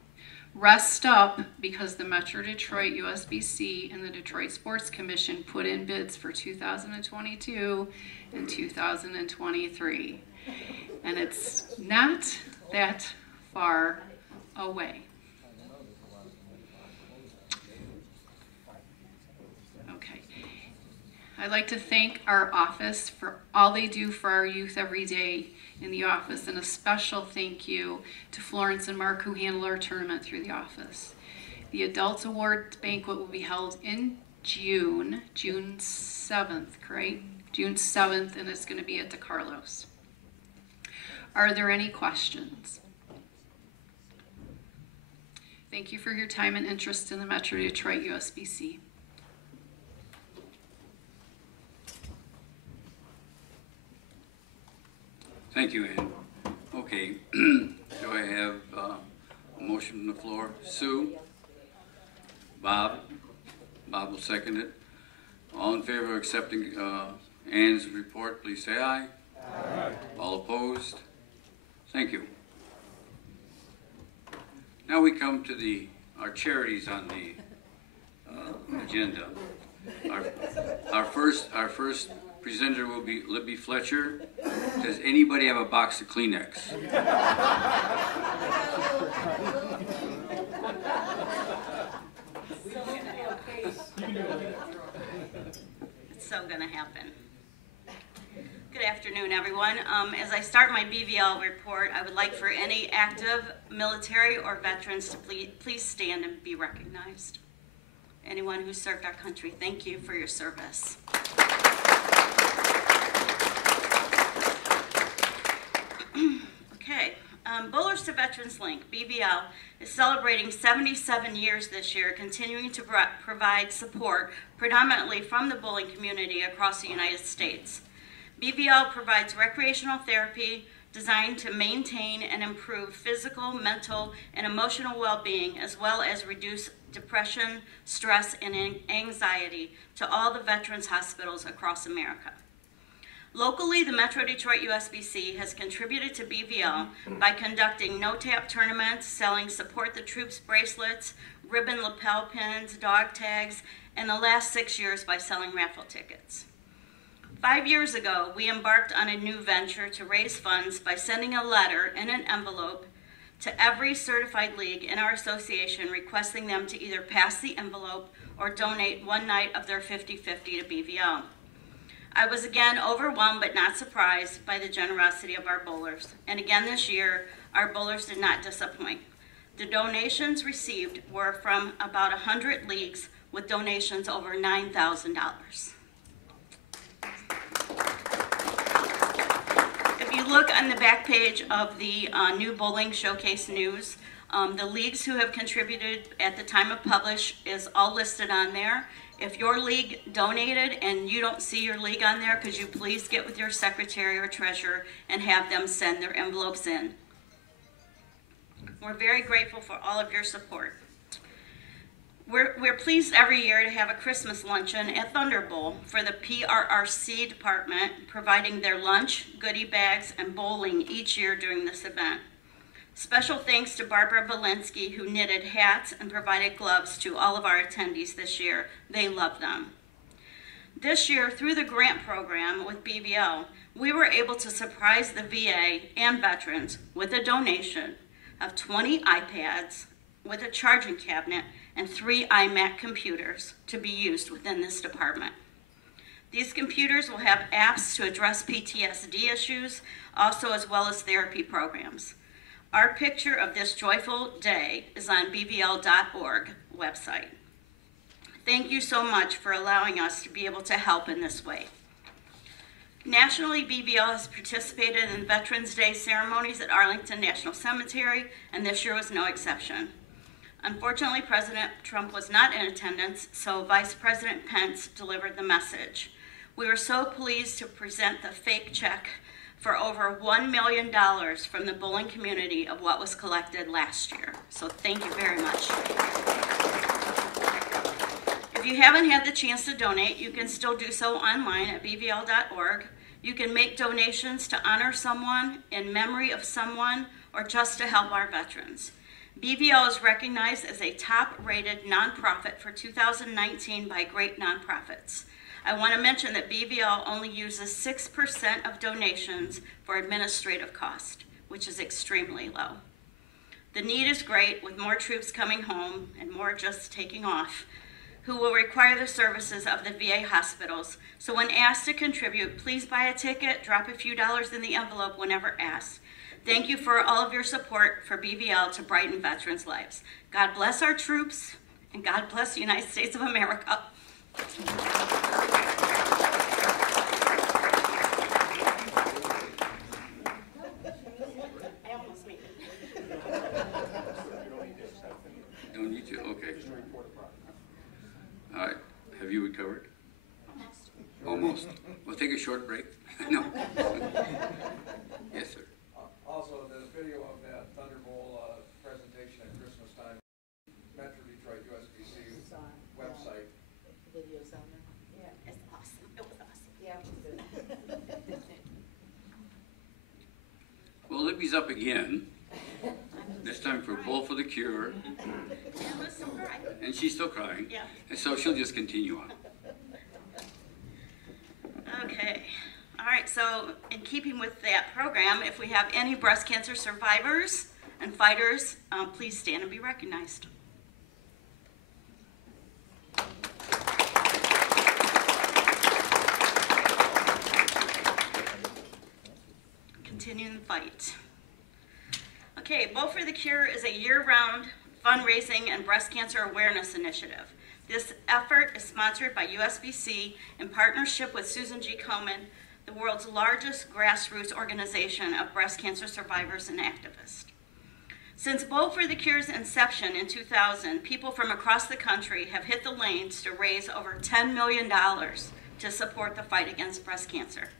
Rest up, because the Metro Detroit USBC and the Detroit Sports Commission put in bids for 2022 and 2023. And it's not that far away. Okay. I'd like to thank our office for all they do for our youth every day in the office, and a special thank you to Florence and Mark who handle our tournament through the office. The Adults Award Banquet will be held in June 7th, correct? June 7th, and it's going to be at the Carlos. Are there any questions? Thank you for your time and interest in the Metro Detroit USBC. Thank you, Ann. Okay, do I have a motion from the floor? Sue? Bob? Bob will second it. All in favor of accepting Ann's report, please say aye. Aye. All opposed? Thank you. Now we come to our charities on the agenda. Our first presenter will be Libby Fletcher. Does anybody have a box of Kleenex? It's so gonna happen. Good afternoon, everyone. As I start my BBL report, I would like for any active military or veterans to please stand and be recognized. Anyone who served our country, thank you for your service. Okay, Bowlers to Veterans Link, BBL, is celebrating 77 years this year, continuing to provide support predominantly from the bowling community across the United States. BBL provides recreational therapy designed to maintain and improve physical, mental, and emotional well-being, as well as reduce depression, stress, and anxiety to all the veterans hospitals across America. Locally, the Metro Detroit USBC has contributed to BBL by conducting no-tap tournaments, selling Support the Troops bracelets, ribbon lapel pins, dog tags, and the last 6 years by selling raffle tickets. 5 years ago, we embarked on a new venture to raise funds by sending a letter in an envelope to every certified league in our association requesting them to either pass the envelope or donate one night of their 50-50 to BBL. I was again overwhelmed but not surprised by the generosity of our bowlers. And again this year, our bowlers did not disappoint. The donations received were from about 100 leagues with donations over $9,000. If you look on the back page of the new Bowling Showcase News, the leagues who have contributed at the time of publish is all listed on there, If your league donated and you don't see your league on there, could you please get with your secretary or treasurer and have them send their envelopes in? We're very grateful for all of your support. We're pleased every year to have a Christmas luncheon at Thunderbowl for the PRRC department, providing their lunch, goodie bags, and bowling each year during this event. Special thanks to Barbara Valinsky, who knitted hats and provided gloves to all of our attendees this year. They love them. This year, through the grant program with BBL, we were able to surprise the VA and veterans with a donation of 20 iPads with a charging cabinet and 3 iMac computers to be used within this department. These computers will have apps to address PTSD issues, also as well as therapy programs. Our picture of this joyful day is on bbl.org website. Thank you so much for allowing us to be able to help in this way. Nationally, BBL has participated in Veterans Day ceremonies at Arlington National Cemetery, and this year was no exception. Unfortunately, President Trump was not in attendance, so Vice President Pence delivered the message. We were so pleased to present the fake check for over $1 million from the bowling community of what was collected last year. So thank you very much. If you haven't had the chance to donate, you can still do so online at bbl.org. You can make donations to honor someone, in memory of someone, or just to help our veterans. BBL is recognized as a top-rated nonprofit for 2019 by Great Nonprofits. I want to mention that BBL only uses 6% of donations for administrative cost, which is extremely low. The need is great, with more troops coming home and more just taking off, who will require the services of the VA hospitals. So when asked to contribute, please buy a ticket, drop a few dollars in the envelope whenever asked. Thank you for all of your support for BBL to brighten veterans' lives. God bless our troops, and God bless the United States of America. Don't need to, okay. All right, have you recovered? Almost. We'll take a short break. No. Yes, sir. Also, the video of that Thunderbowl presentation at Christmas time, Metro Detroit USBC website. The video's on there. Yeah, it's awesome. It was awesome. Yeah, it was good. Well, Libby's up again. This time for Bowl for the Cure. And she's still crying. Yeah. And so she'll just continue on. Okay. All right, so in keeping with that program, if we have any breast cancer survivors and fighters, please stand and be recognized. Continuing the fight. Okay, Bowl for the Cure is a year-round fundraising and breast cancer awareness initiative. This effort is sponsored by USBC in partnership with Susan G. Komen, the world's largest grassroots organization of breast cancer survivors and activists. Since Bowl for the Cure's inception in 2000, people from across the country have hit the lanes to raise over $10 million to support the fight against breast cancer.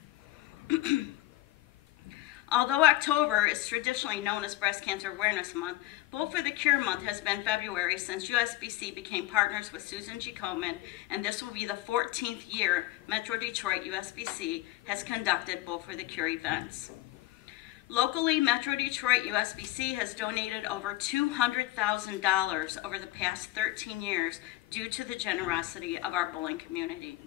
Although October is traditionally known as Breast Cancer Awareness Month, Bowl for the Cure Month has been February since USBC became partners with Susan G. Komen, and this will be the 14th year Metro Detroit USBC has conducted Bowl for the Cure events. Locally, Metro Detroit USBC has donated over $200,000 over the past 13 years due to the generosity of our bowling community.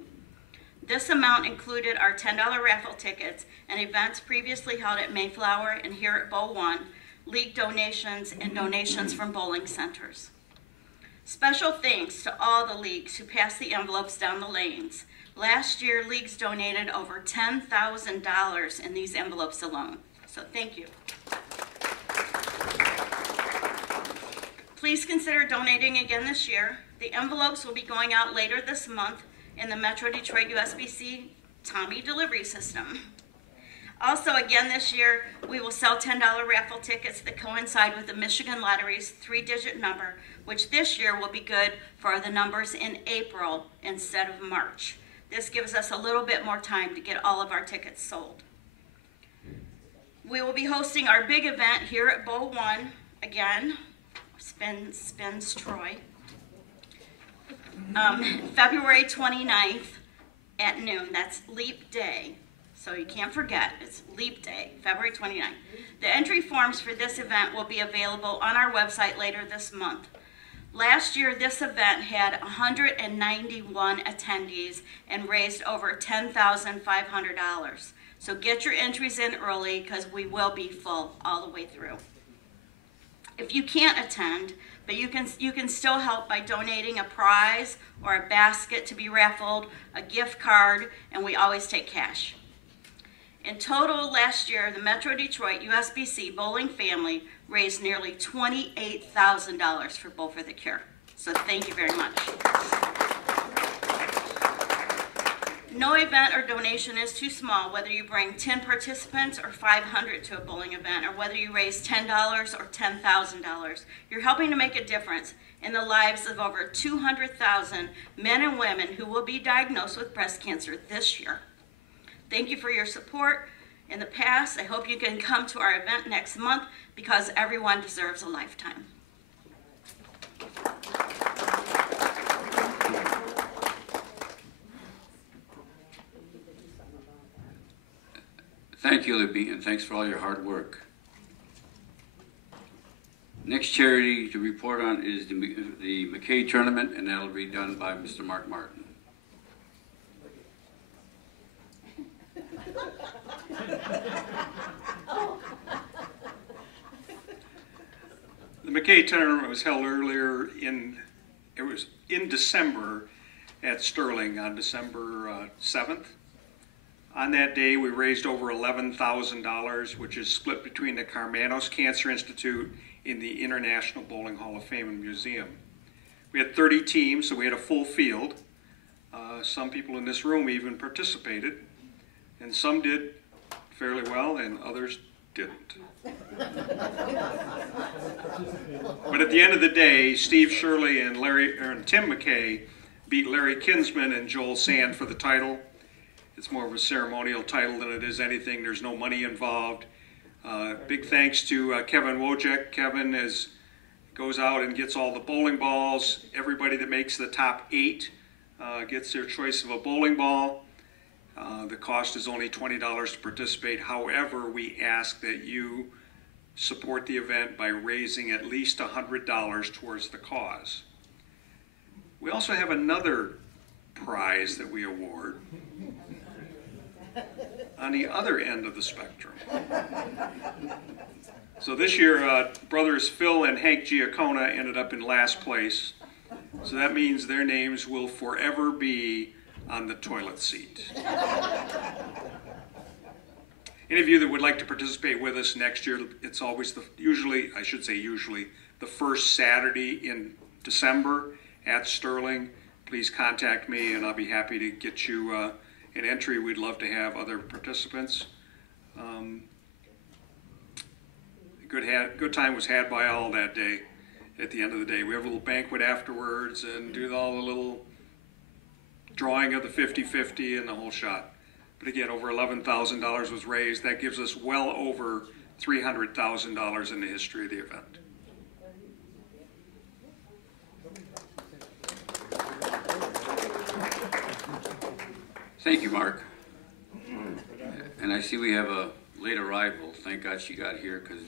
This amount included our $10 raffle tickets and events previously held at Mayflower and here at Bowl 1, league donations, and donations from bowling centers. Special thanks to all the leagues who passed the envelopes down the lanes. Last year, leagues donated over $10,000 in these envelopes alone. So thank you. Please consider donating again this year. The envelopes will be going out later this month in the Metro Detroit USBC Tommy delivery system. Also, again this year, we will sell $10 raffle tickets that coincide with the Michigan Lottery's 3-digit number, which this year will be good for the numbers in April instead of March. This gives us a little bit more time to get all of our tickets sold. We will be hosting our big event here at Bowl 1 again, Spins Troy, February 29th at noon. That's Leap Day. So you can't forget, it's Leap Day, February 29th. The entry forms for this event will be available on our website later this month. Last year, this event had 191 attendees and raised over $10,500. So get your entries in early because we will be full all the way through. If you can't attend, but you can still help by donating a prize or a basket to be raffled, a gift card, and we always take cash. In total, last year, the Metro Detroit USBC bowling family raised nearly $28,000 for Bowl for the Cure. So thank you very much. No event or donation is too small, whether you bring 10 participants or 500 to a bowling event, or whether you raise $10 or $10,000. You're helping to make a difference in the lives of over 200,000 men and women who will be diagnosed with breast cancer this year. Thank you for your support in the past. I hope you can come to our event next month because everyone deserves a lifetime. Thank you, Libby, and thanks for all your hard work. Next charity to report on is the McKay Tournament, and that'll be done by Mr. Mark Martin. The McKay Tournament was held earlier it was in December at Sterling on December 7th. On that day, we raised over $11,000, which is split between the Karmanos Cancer Institute and the International Bowling Hall of Fame and Museum. We had 30 teams, so we had a full field. Some people in this room even participated, and some did fairly well, and others didn't. But at the end of the day, Steve Shirley and Tim McKay beat Larry Kinsman and Joel Sand for the title. It's more of a ceremonial title than it is anything. There's no money involved. Big thanks to Kevin Wojcik. Kevin goes out and gets all the bowling balls. Everybody that makes the top 8 gets their choice of a bowling ball. The cost is only $20 to participate. However, we ask that you support the event by raising at least $100 towards the cause. We also have another prize that we award on the other end of the spectrum. So this year, brothers Phil and Hank Giacona ended up in last place. So that means their names will forever be on the toilet seat. Any of you that would like to participate with us next year, it's always usually the first Saturday in December at Sterling. Please contact me and I'll be happy to get you an entry. We'd love to have other participants. Good time was had by all that day. At the end of the day, we have a little banquet afterwards and do all the little drawing of the 50-50 and the whole shot. But again, over $11,000 was raised. That gives us well over $300,000 in the history of the event. Thank you, Mark. And I see we have a late arrival. Thank God she got here, because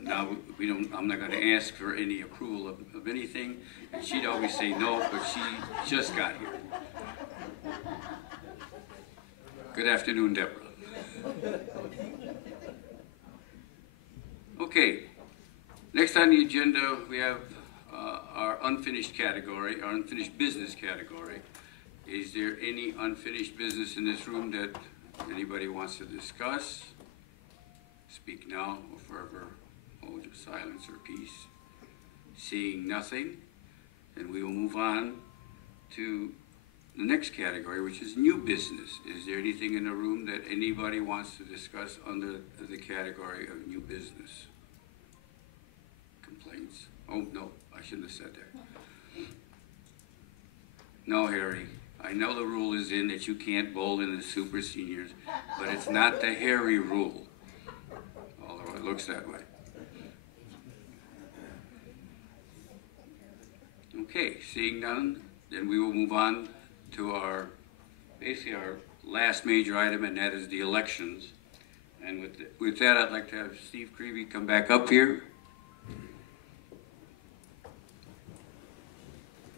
now I'm not going to ask for any approval of anything. And she'd always say no, but she just got here. Good afternoon, Deborah. Okay, next on the agenda we have our unfinished category, our unfinished business category. Is there any unfinished business in this room that anybody wants to discuss? Speak now or forever hold your silence or peace. Seeing nothing, then we will move on to the next category, which is new business. Is there anything in the room that anybody wants to discuss under the category of new business? Complaints? Oh, no, I shouldn't have said that. No, Harry, I know the rule is in that you can't bowl in the super seniors, but it's not the Harry rule, although it looks that way. Okay, seeing none, then we will move on to basically our last major item, and that is the elections. And with that, I'd like to have Steve Creevy come back up here,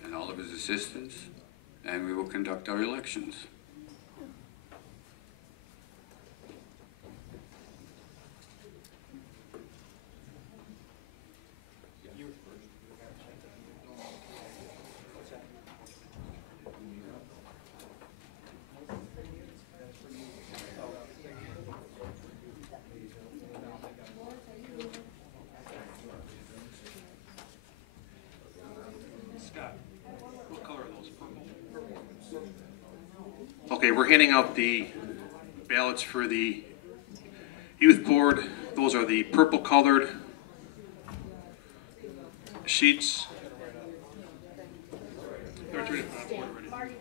and all of his assistants, and we will conduct our elections. Okay, we're handing out the ballots for the youth board. Those are the purple colored sheets. They're turning on board already.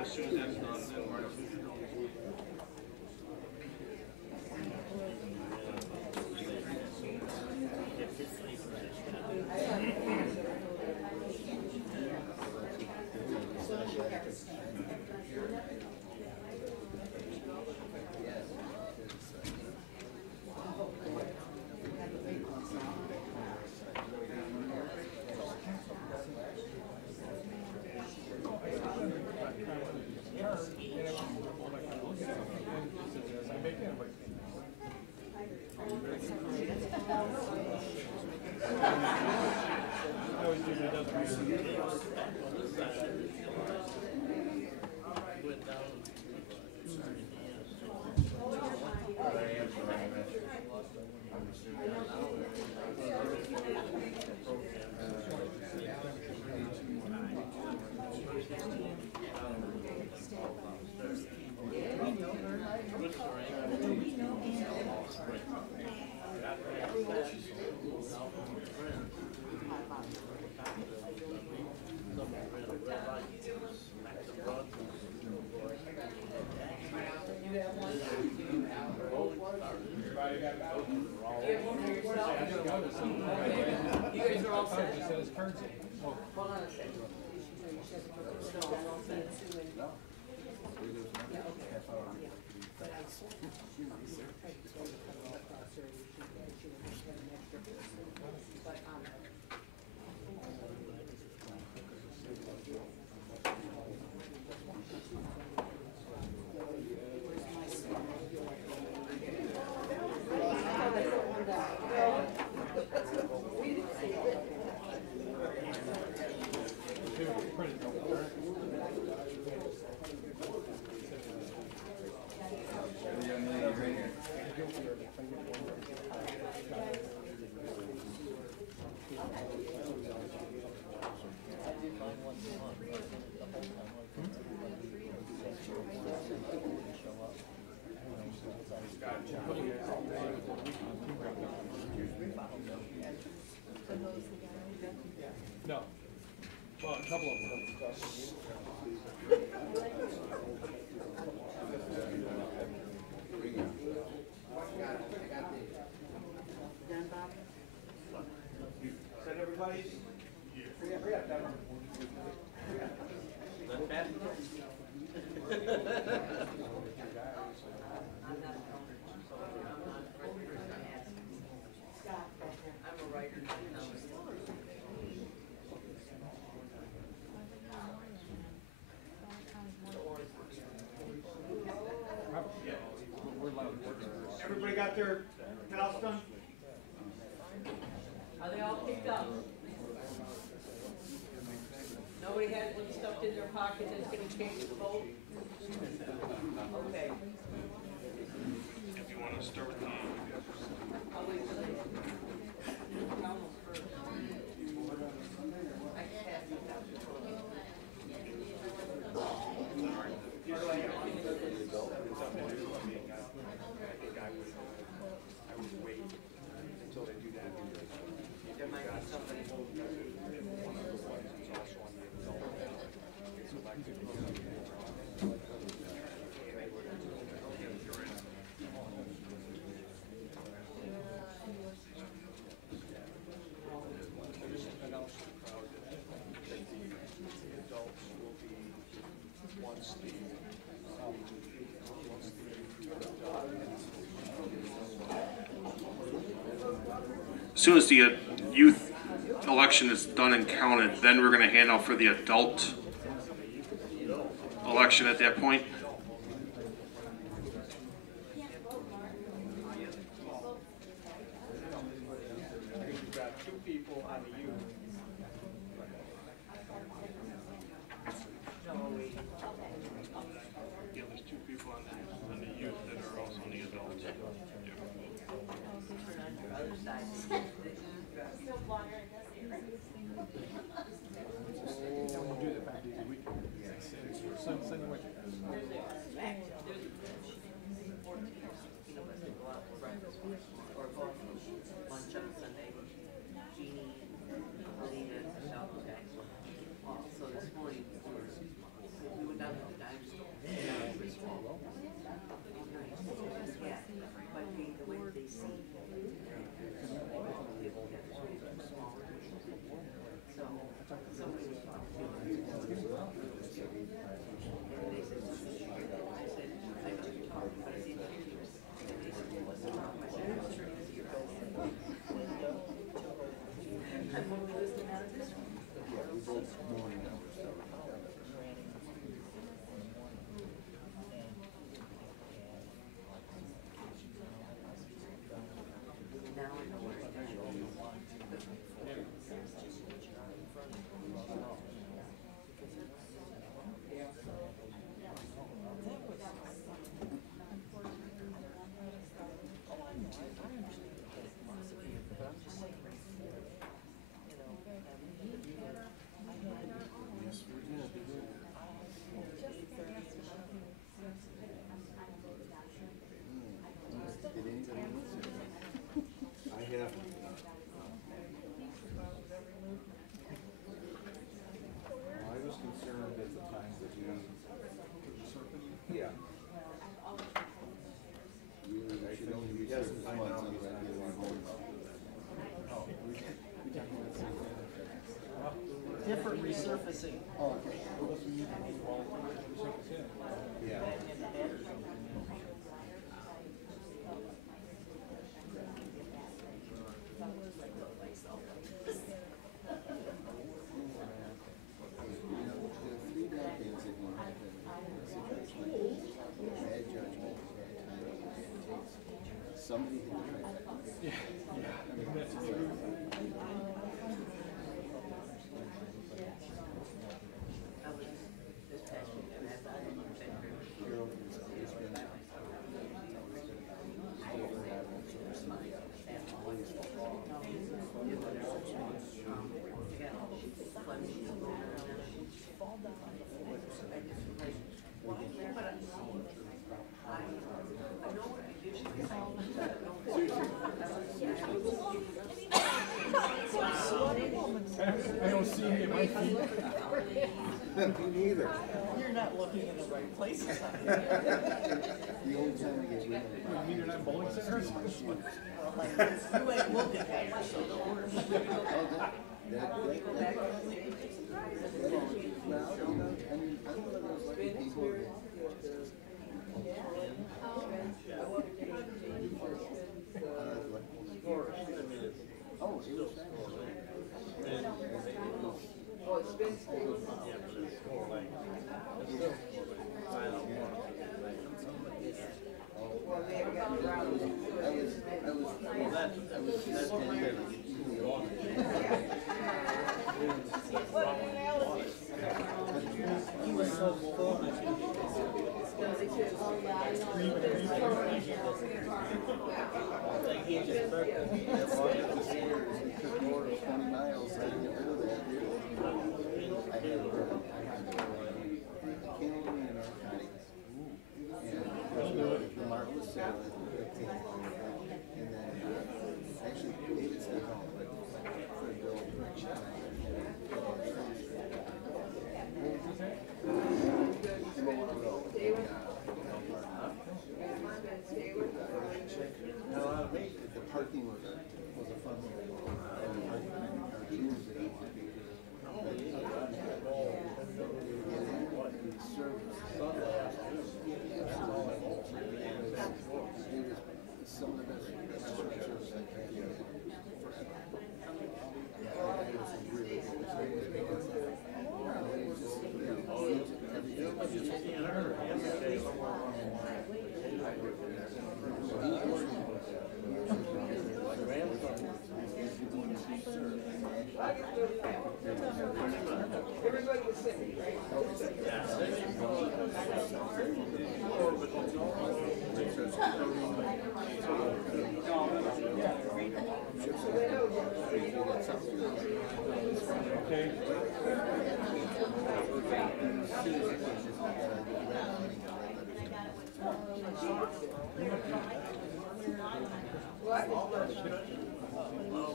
As soon as that's done, then we're No. Well, a couple of them. Is that everybody? Hurry up, Denver. Everybody got their ballots done? Are they all picked up? Nobody has one stuffed in their pocket that's gonna change the vote? Okay. if you want to start with the I'll wait till they. Almost first. I can pass it down. as soon as the youth election is done and counted, then we're going to hand out for the adult election at that point. We've got 2 people on the youth. Yeah, there's 2 people on the youth that are also on the adults. Different resurfacing. Oh, okay. Yeah. Somebody hit the trifecta. Yeah. I don't see any of my feet. Me neither. You're not looking in the right places. The only time I get rid of it. You mean you're not bowling center or something? You ain't looking at yourself. Well, you know, I mean, I'm one of those lucky people. Oh, it was He was so full. Like he just burped. took more than 20 miles to get rid of that. I had cannellini and narcotics. And the marvelous salad. And then actually David stayed home, but Fred Bill the parking was Everybody was sitting, right?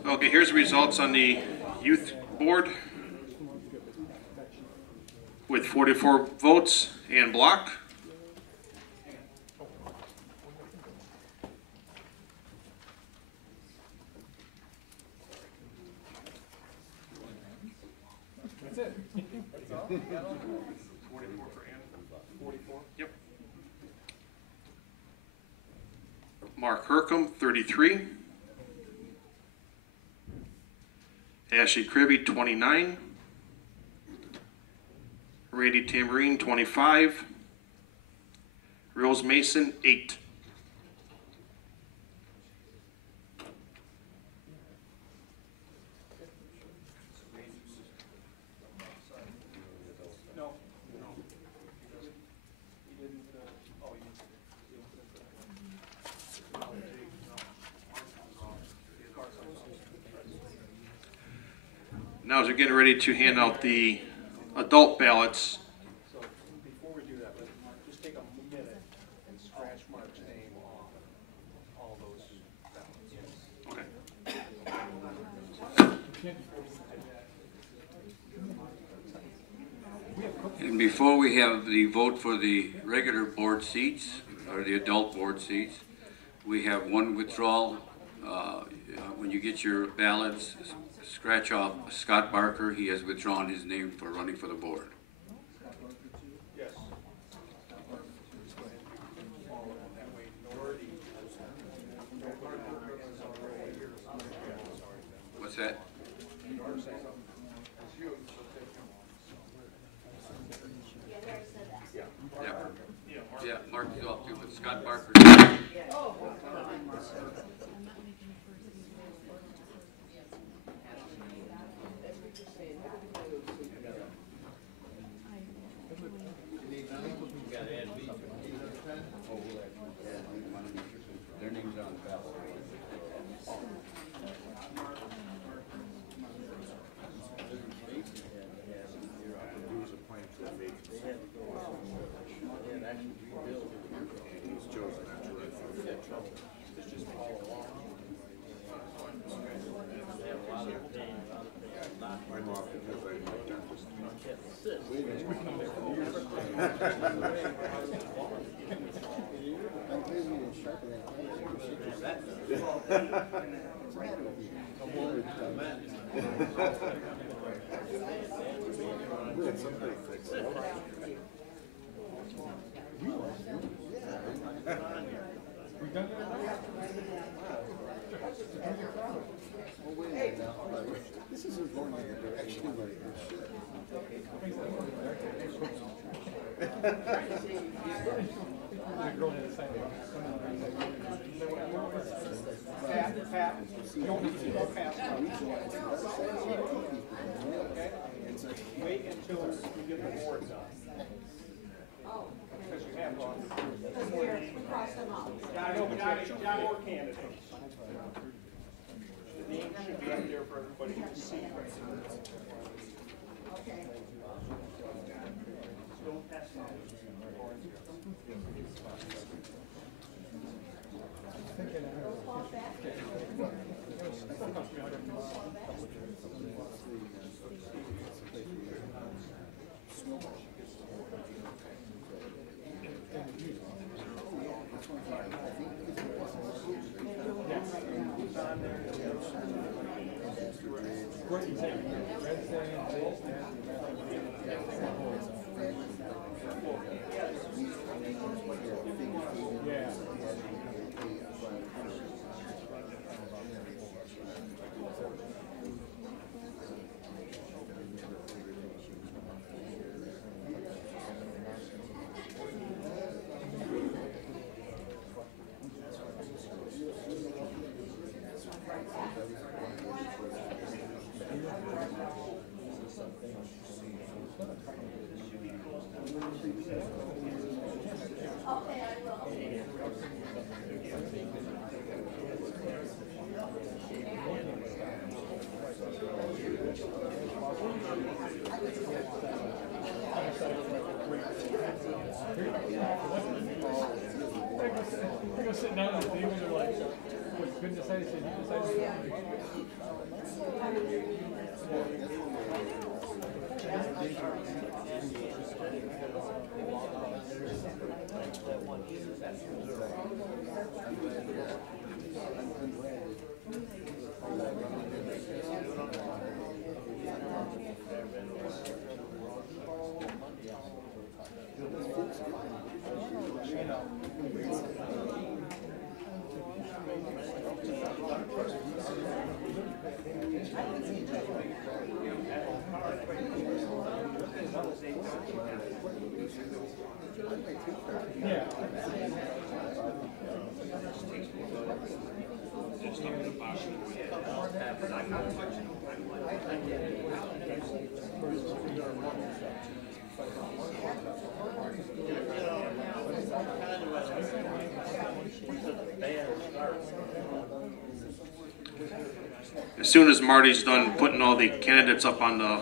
Okay, here's the results on the youth board with 44 votes and block. That's it. 44 for Ann. 44? Yep. Mark Hercom, 33. Ashley Cribby, 29. Randy Tamarine, 25. Rose Mason, 8. No. You didn't, oh, you Now as we're getting ready to hand out the adult ballots, So before we do that, let's just take a minute and scratch Mark's name off all those ballots. okay. And before we have the vote for the regular board seats, or the adult board seats, we have one withdrawal. When you get your ballots, scratch off Scott Barker. He has withdrawn his name for running for the board. Yes. What's that? Yeah, Mark is off too, but Scott Barker. Their names are on the ballot. This isn't going in the direction like it should. Pat, you don't need to go past. Okay? Wait until we get the board done. Because you have gone. Yeah, I know, but not more candidates. The name should be up there for everybody to see. Okay. Don't pass it on. As soon as Marty's done putting all the candidates up on the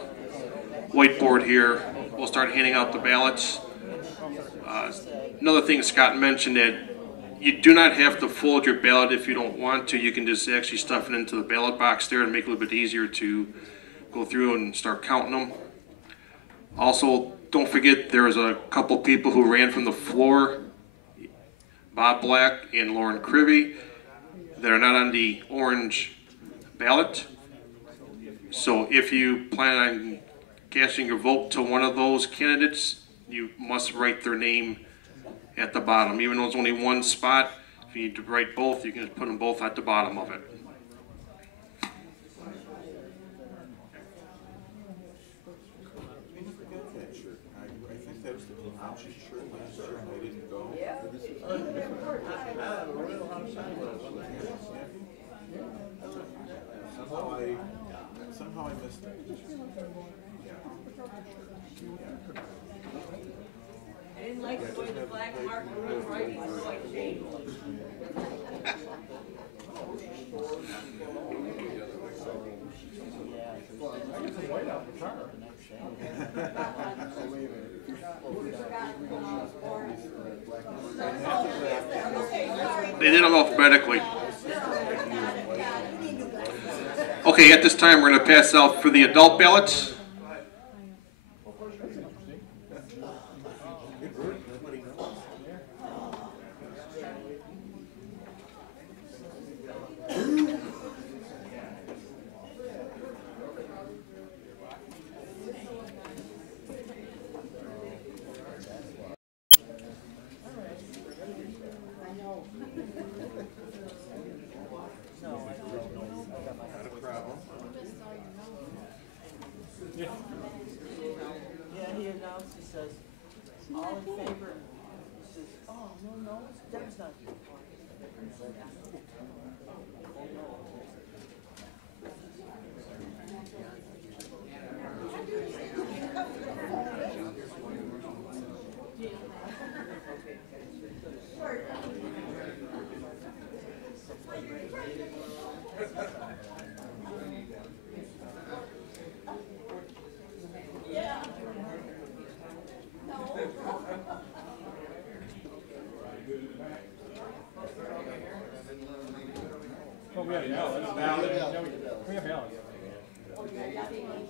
whiteboard here, we'll start handing out the ballots. Another thing Scott mentioned, that you do not have to fold your ballot if you don't want to. You can just actually stuff it into the ballot box there and make it a little bit easier to go through and start counting them. Also, don't forget there's a couple people who ran from the floor, Bob Black and Lauren Kribbe, that are not on the orange ballot. So if you plan on casting your vote to one of those candidates, you must write their name at the bottom. Even though there's only one spot, if you need to write both, you can just put them both at the bottom of it. Somehow I missed it. I didn't like the way the black marker was writing, so I changed. They did them alphabetically. Okay, at this time we're going to pass out for the adult ballots. Yeah, he announced, he says, all in favor. He says, oh, no, Deb's not here.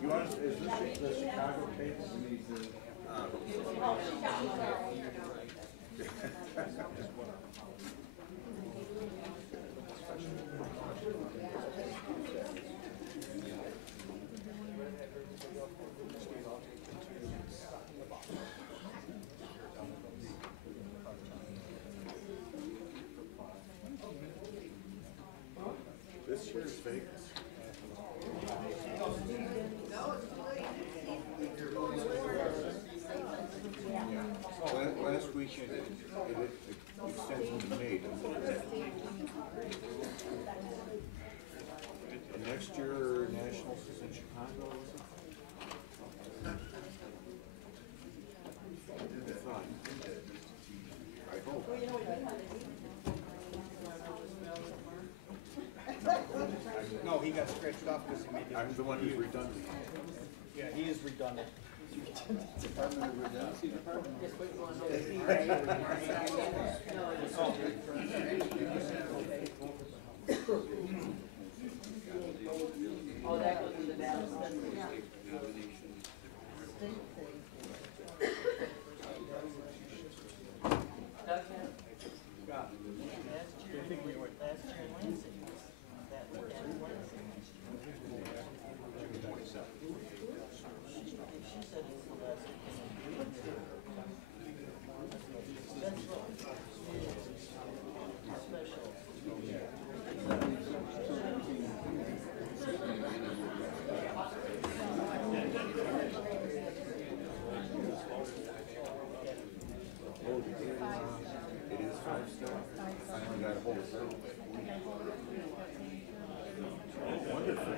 You want, is this the Chicago case? This year is Vegas. Last weekend, it extends into May, doesn't it? Next year, Nationals is in Chicago, is it? I thought. I hope. No, he got scratched off because he made it. I'm the one who's redundant. Yeah, he is redundant. Department of Redundancy Department? Oh, that goes in the balance. It is 5-star. Finally got a hold of it. Wonderful.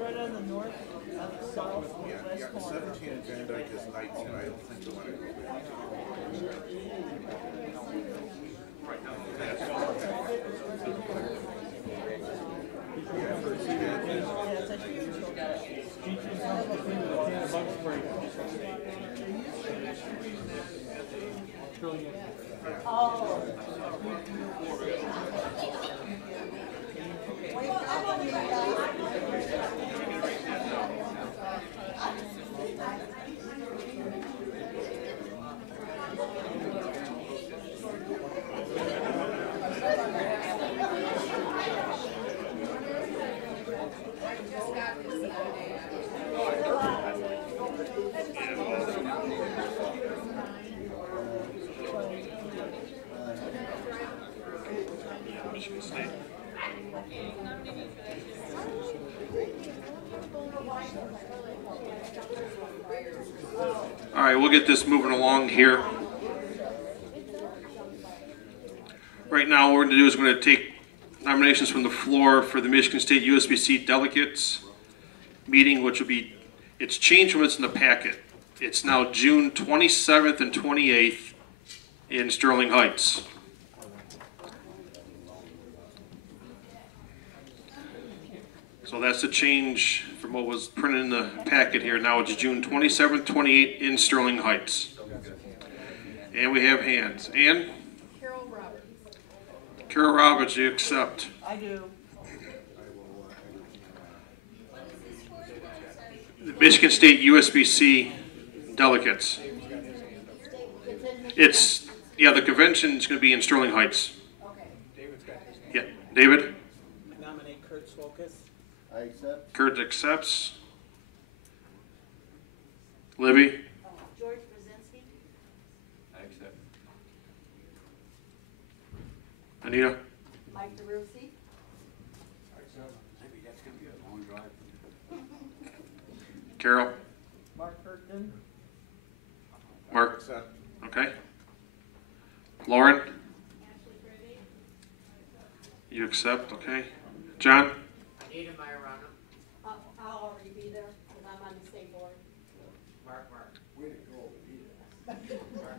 Right on the north, on the south, Yeah, west corner. 17 and Van Dyke is nights, and I don't think they want to go there. All right, we'll get this moving along here. Right now, what we're going to do is we're going to take nominations from the floor for the Michigan State USBC delegates meeting, which will be, it's changed from what's in the packet. It's now June 27th and 28th in Sterling Heights. So that's the change from what was printed in the packet here. Now it's June 27th, 28th in Sterling Heights. And we have hands. Ann? Carol Roberts. Carol Roberts, you accept. I do. The Michigan State USBC delegates. It's, yeah, the convention's going to be in Sterling Heights. Yeah, David? Nominate Kurt Swokas. I accept. Kurt accepts. Libby? George Brzezinski. I accept. Anita? Mike DeRusi. Maybe that's going to be a long drive. Carol? Mark Kirkton. Mark? Okay. Lauren? You accept, okay. John? Anita Majorana. I'll already be there, because I'm on the state board. Mark. Way to go. Mark.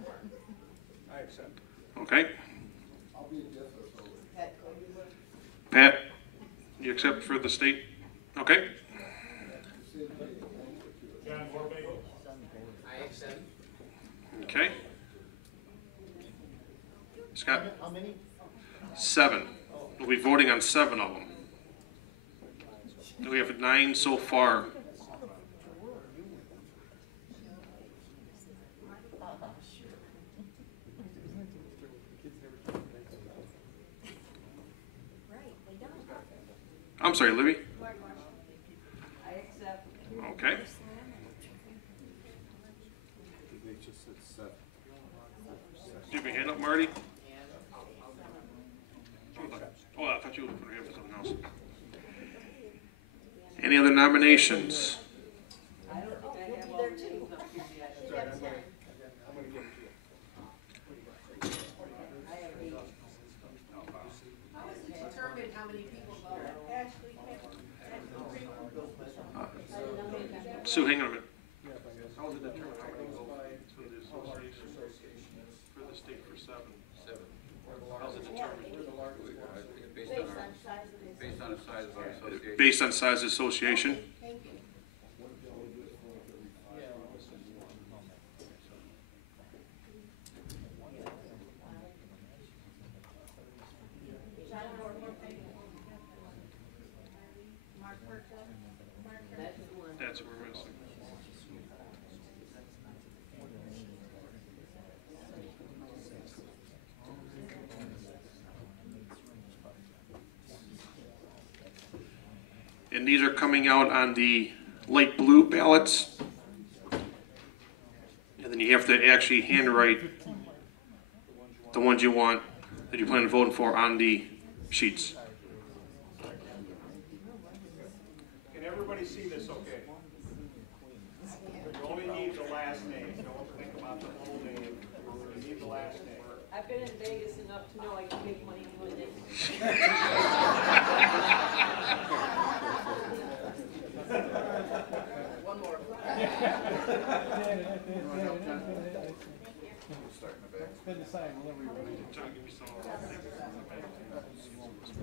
I accept. Okay. I'll be a difference over. Pat Cody. Pat? You accept for the state? Okay. I accept. Okay. Scott? How many? 7. We'll be voting on 7 of them. We have 9 so far. I'm sorry, Libby? I accept. Okay. They just said 7. Do you have your hand up, Marty? Oh, I thought you were looking for him for something else. Any other nominations? I don't think I have all the names up here yet. I'm going to give it to you. I have 8. How is it determined how many people vote? Sue, hang on a minute. Yeah, if I guess. How is it determined how many votes for the association, for the state for 7? How's it determined? We're the largest one. Based on the size of our association. Based on size of association? And these are coming out on the light blue ballots. And then you have to actually handwrite the ones you want, that you plan on voting for on the sheets. Can everybody see this okay? You only need the last name. Don't think about the whole name. You need the last name. I've been in Vegas enough to know I can make money doing this. One more. Spin the sign whenever you're ready. John, give me some of that.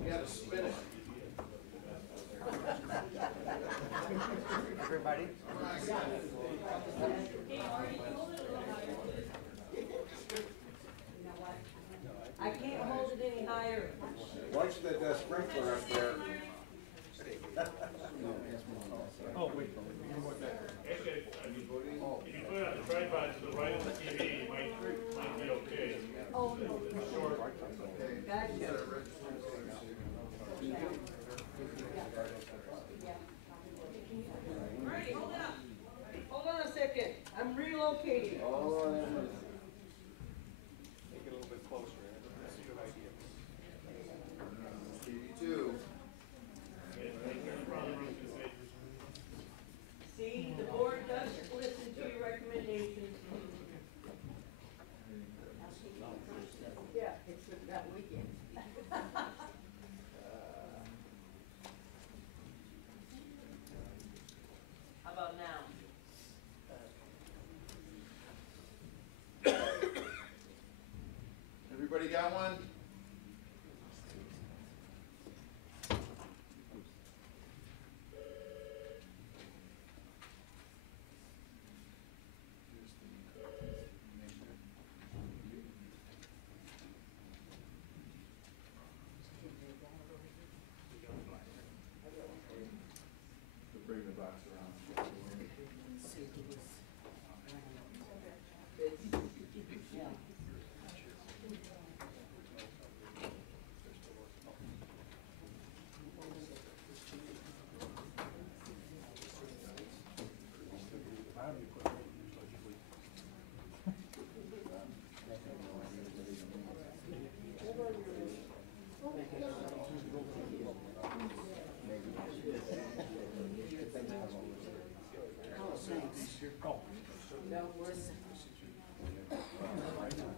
You gotta spin it. Everybody? I can't hold it any higher. Watch that sprinkler up there. Oh, wait. Actually, if you put it on the tripod to the right of the TV, it might be okay. Oh, no. Short. Gotcha. Alright, hold it up. Hold on a second. I'm relocating. Make it a little bit closer. That's a good idea. See, the board does listen to your recommendations. Yeah, it's that weekend. How about now? Everybody got one? Bring the box around.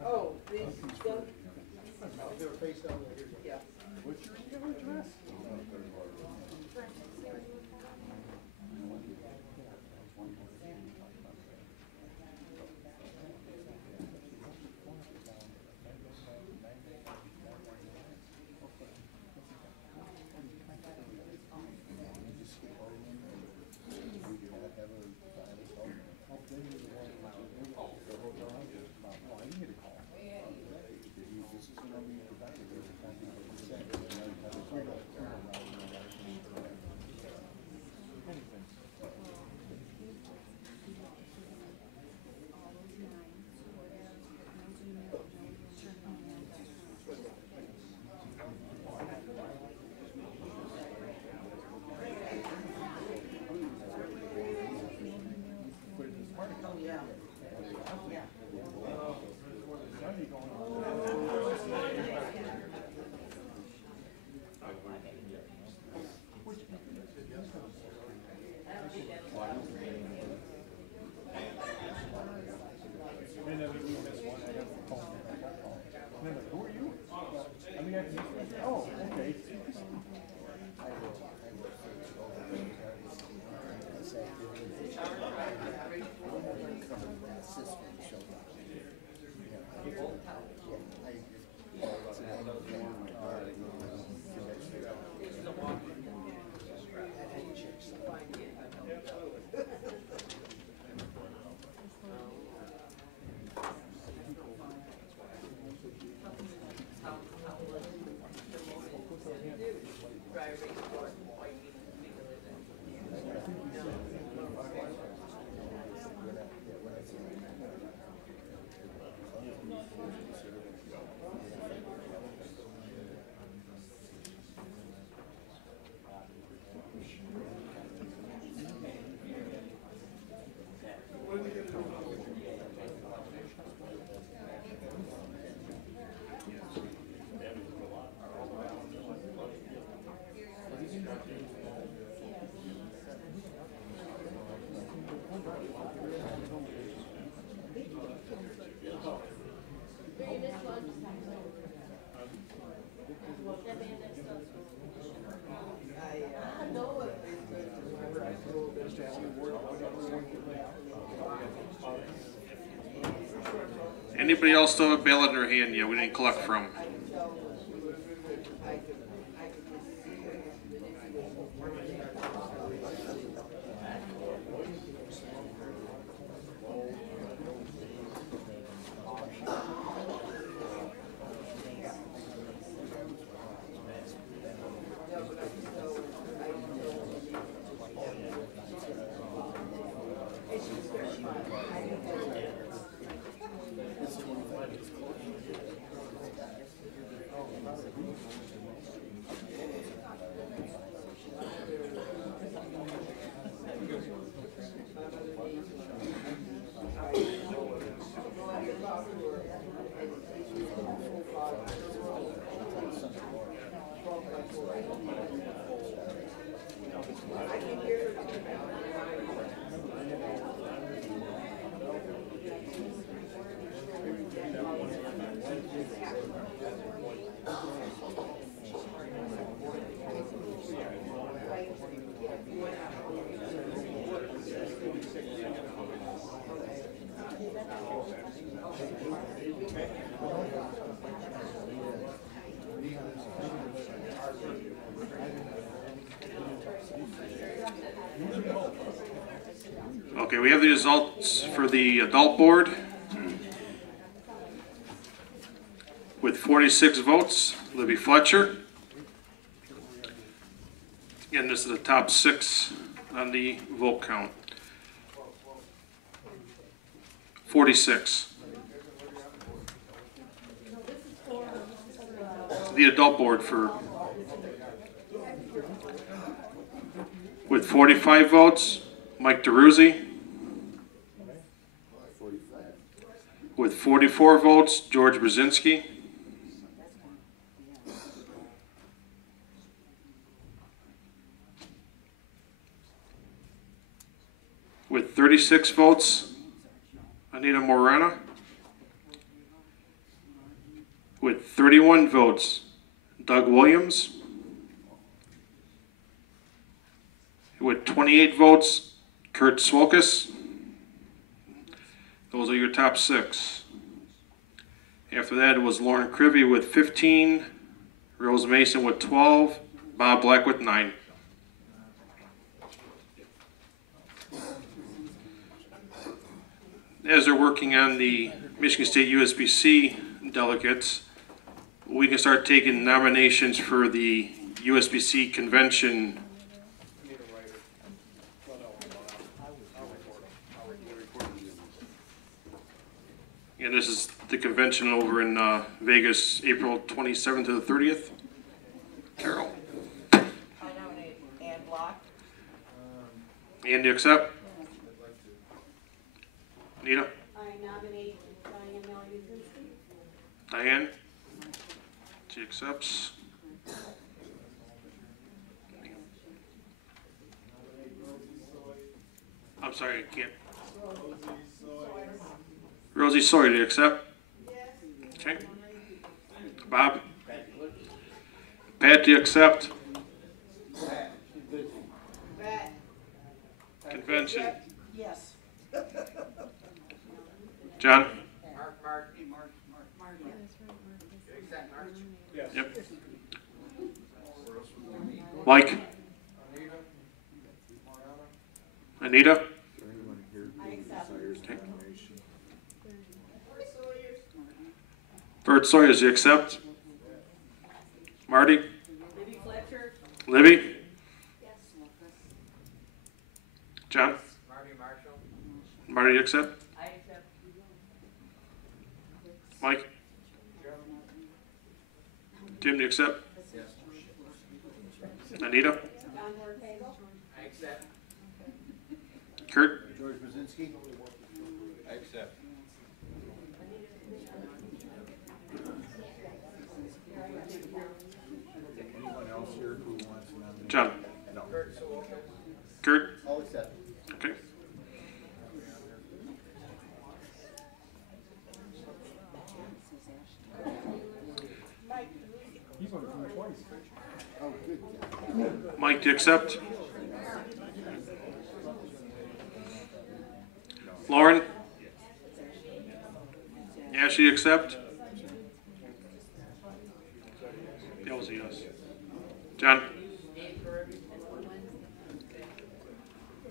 Oh, these done? They're face down there. Yeah. What's your address? Oh, okay. Anybody else still have a ballot in their hand yet we didn't collect from? Okay, we have the results for the adult board. With 46 votes, Libby Fletcher. Again, this is the top 6 on the vote count. 46. The adult board for, with 45 votes, Mike DeRuzzi. With 44 votes, George Brzezinski. With 36 votes, Anita Morana. With 31 votes, Doug Williams. With 28 votes, Kurt Swolkus. Those are your top 6. After that, it was Lauren Crivy with 15, Rose Mason with 12, Bob Black with 9. As they're working on the Michigan State USBC delegates, we can start taking nominations for the USBC convention. And this is the convention over in Vegas, April 27th to the 30th. Carol. I nominate Ann Block. Ann, do you accept? Anita? I nominate Diane Mallizinski. Diane? She accepts. I'm sorry, I can't. Rosie Sawyer, do you accept? Yes. Okay. Bob? Pat, do you accept? Pat. Convention. Yes. John? Mark. Yes. Yep. Mike? Anita? Okay. Bert Sawyers, do you accept? Marty? Libby Fletcher. Libby? Yes. John? Marty Marshall. Marty, do you accept? I accept. Mike? Tim, do you accept? Yes. Anita? John Bortego. I accept. Kurt? George Brzezinski? I accept. Anyone else here who wants to nominate? John? No. Kurt? I'll accept. Okay. Oh, good. Mike, do you accept? Lauren? Ashley, accept? Bill's a yes. John?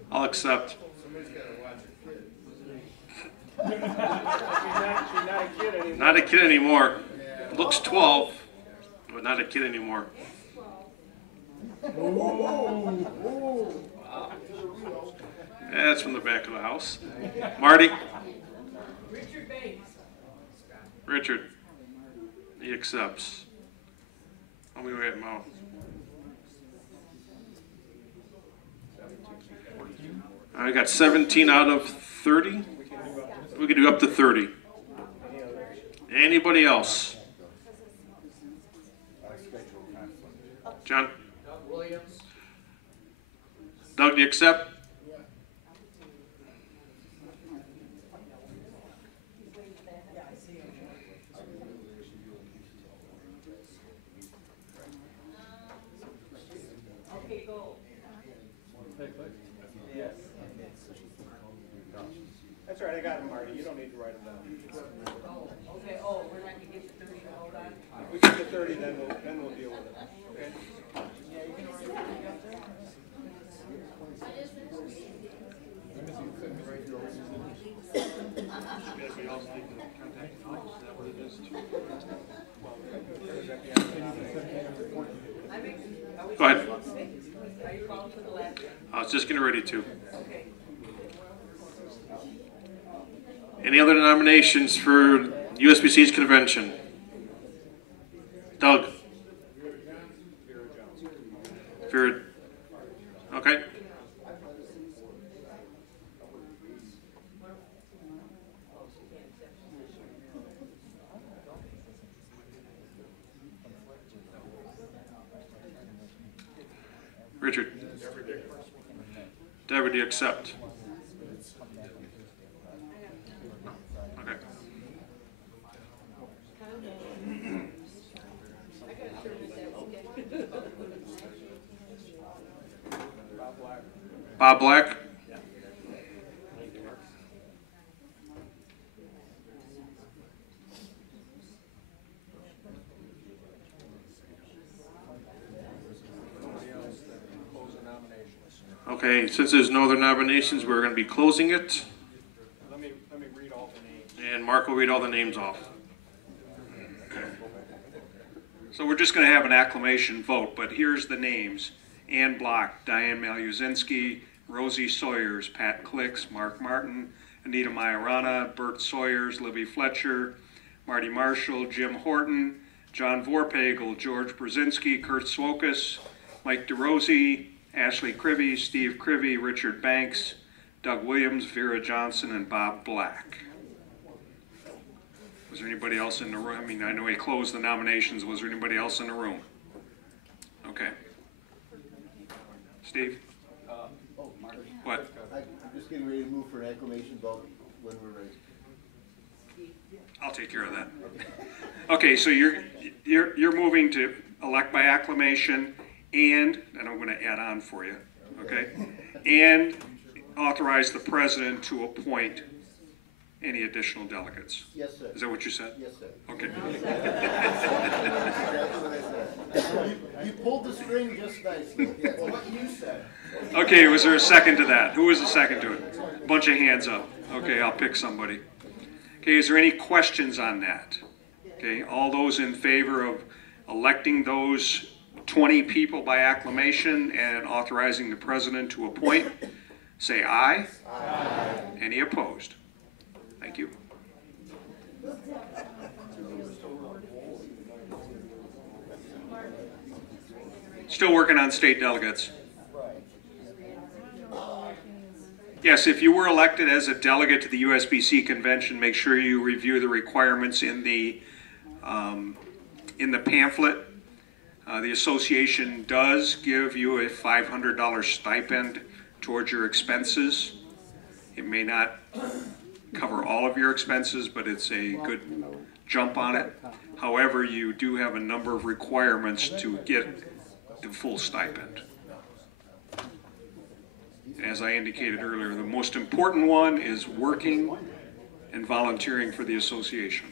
I'll accept. She's not a kid anymore. Not a kid anymore. Looks 12, but not a kid anymore. That's from the back of the house. Marty? Richard. He accepts. How many we at, Mo? I got 17 out of 30. We can do up to 30. Anybody else? John? Doug, do you accept? Okay, go. Yes. That's right, I got them, Marty. You don't need to write them down. Okay, oh, we're not gonna get the 30 to hold on? If we get to 30, then we'll deal with it. Okay? Yeah, you're gonna write 30 up there? Go ahead. Are you calling for the last? I was just getting ready to. Okay. Any other nominations for USBC's convention? Doug? Vera. Okay. Richard? Deborah, do you accept? Okay. Bob Black? Okay, since there's no other nominations, we're going to be closing it. Let me read all the names. And Mark will read all the names off. So we're just going to have an acclamation vote, but here's the names. Ann Block, Diane Maluzinski, Rosie Sawyers, Pat Clicks, Mark Martin, Anita Majorana, Bert Sawyers, Libby Fletcher, Marty Marshall, Jim Horton, John Vorpagel, George Brzezinski, Kurt Swokas, Mike DeRosie, Ashley Crivy, Steve Crivy, Richard Banks, Doug Williams, Vera Johnson, and Bob Black. Was there anybody else in the room? I mean, I know we closed the nominations. Was there anybody else in the room? Okay. Steve? What? I'm just getting ready to move for an acclamation vote when we're ready. I'll take care of that. Okay, so you're moving to elect by acclamation and I'm going to add on for you, okay? And authorize the president to appoint any additional delegates. Yes, sir. Is that what you said? Yes, sir. Okay. Exactly what I said. You pulled the string just nicely. Yes. What you said. Okay, was there a second to that? Who was the second to it? Bunch of hands up. Okay, I'll pick somebody. Okay, is there any questions on that? Okay, all those in favor of electing those 20 people by acclamation and authorizing the president to appoint, say aye. Aye. Any opposed? Thank you. Still working on state delegates. Yes, if you were elected as a delegate to the USBC convention, make sure you review the requirements in the pamphlet. The association does give you a $500 stipend towards your expenses. It may not cover all of your expenses, but it's a good jump on it. However, you do have a number of requirements to get the full stipend. As I indicated earlier, the most important one is working and volunteering for the association.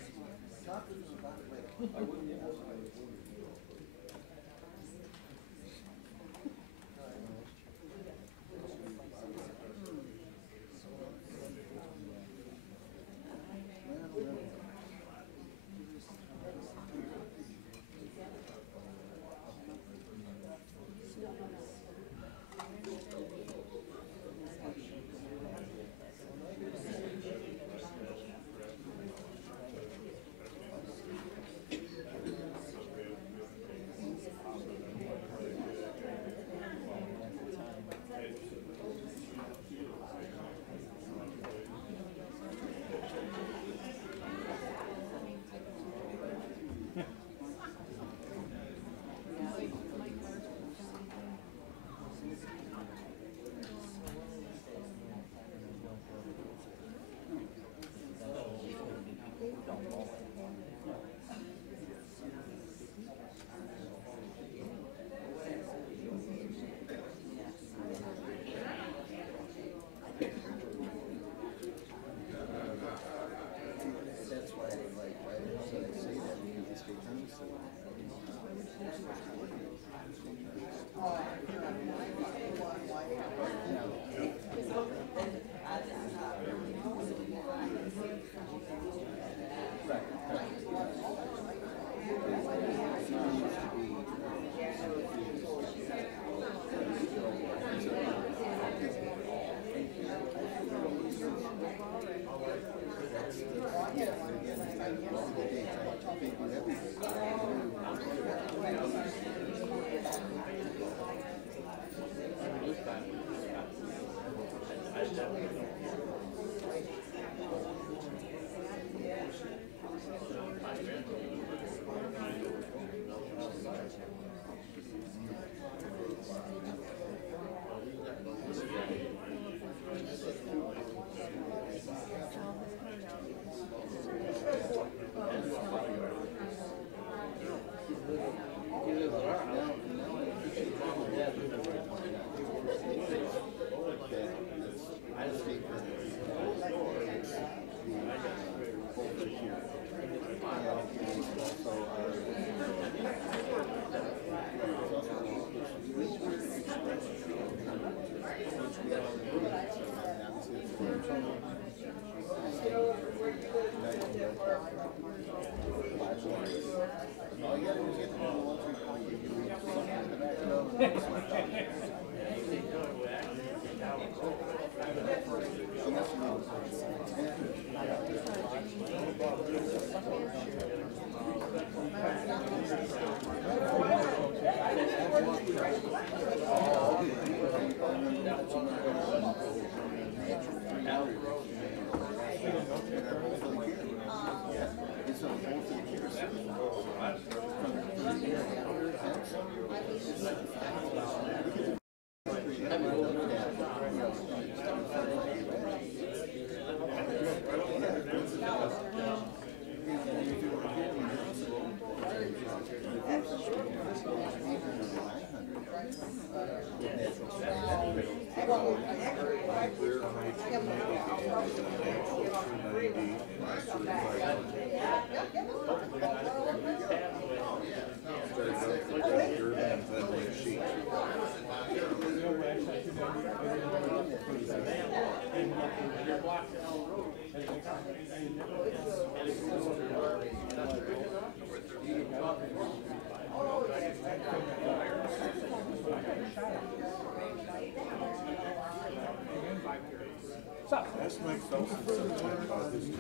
That's Mike Felsen said something about this too.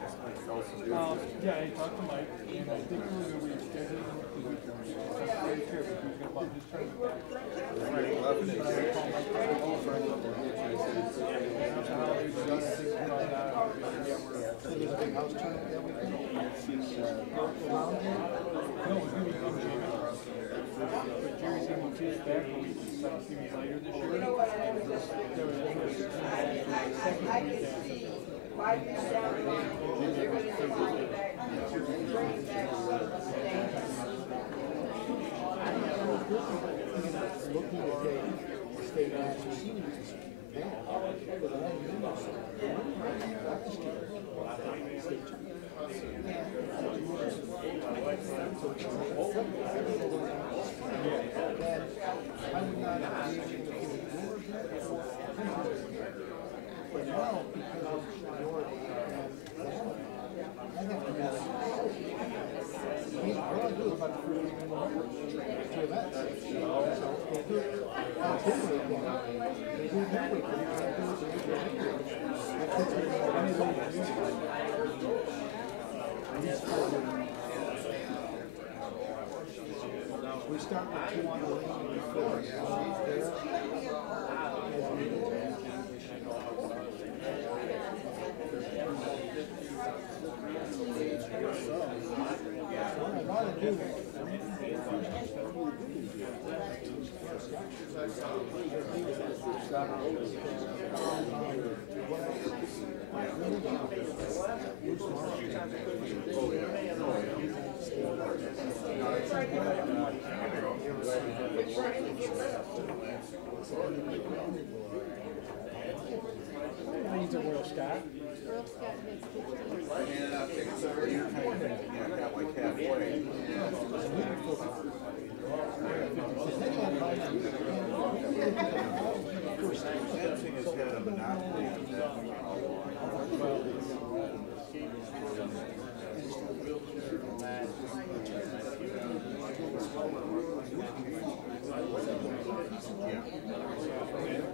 That's Mike Felsen. Yeah, I talked to Mike, and I think we were going to reschedule him because we can very careful. He was going to pop his tournament back. Jerry's going to take back a week, so I'll see me later this year. There was a second weekend. 5 years down the line, they're going to take money back, bring it back Looking at the state We start with 2 on the lane before needs a Royal Scott. Earl Scott has 15. Yeah, got like halfway. Fencing has had a monopoly on that for how long?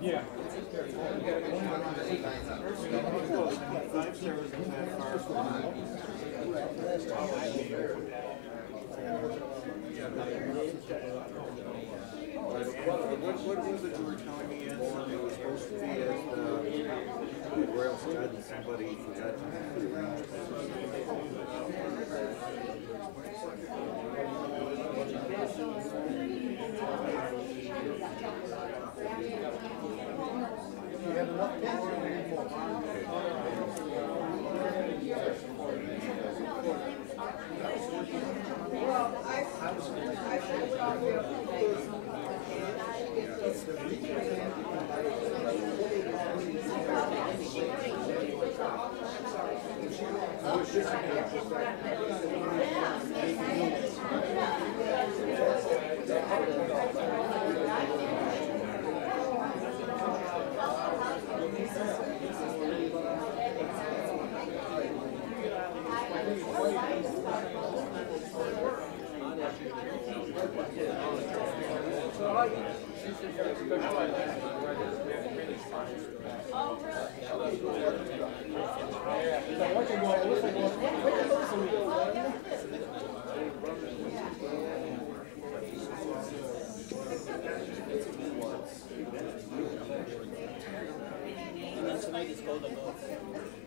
Yeah. What was it you were telling me, Anson? It was supposed to be at the Royal Scott and somebody forgot to do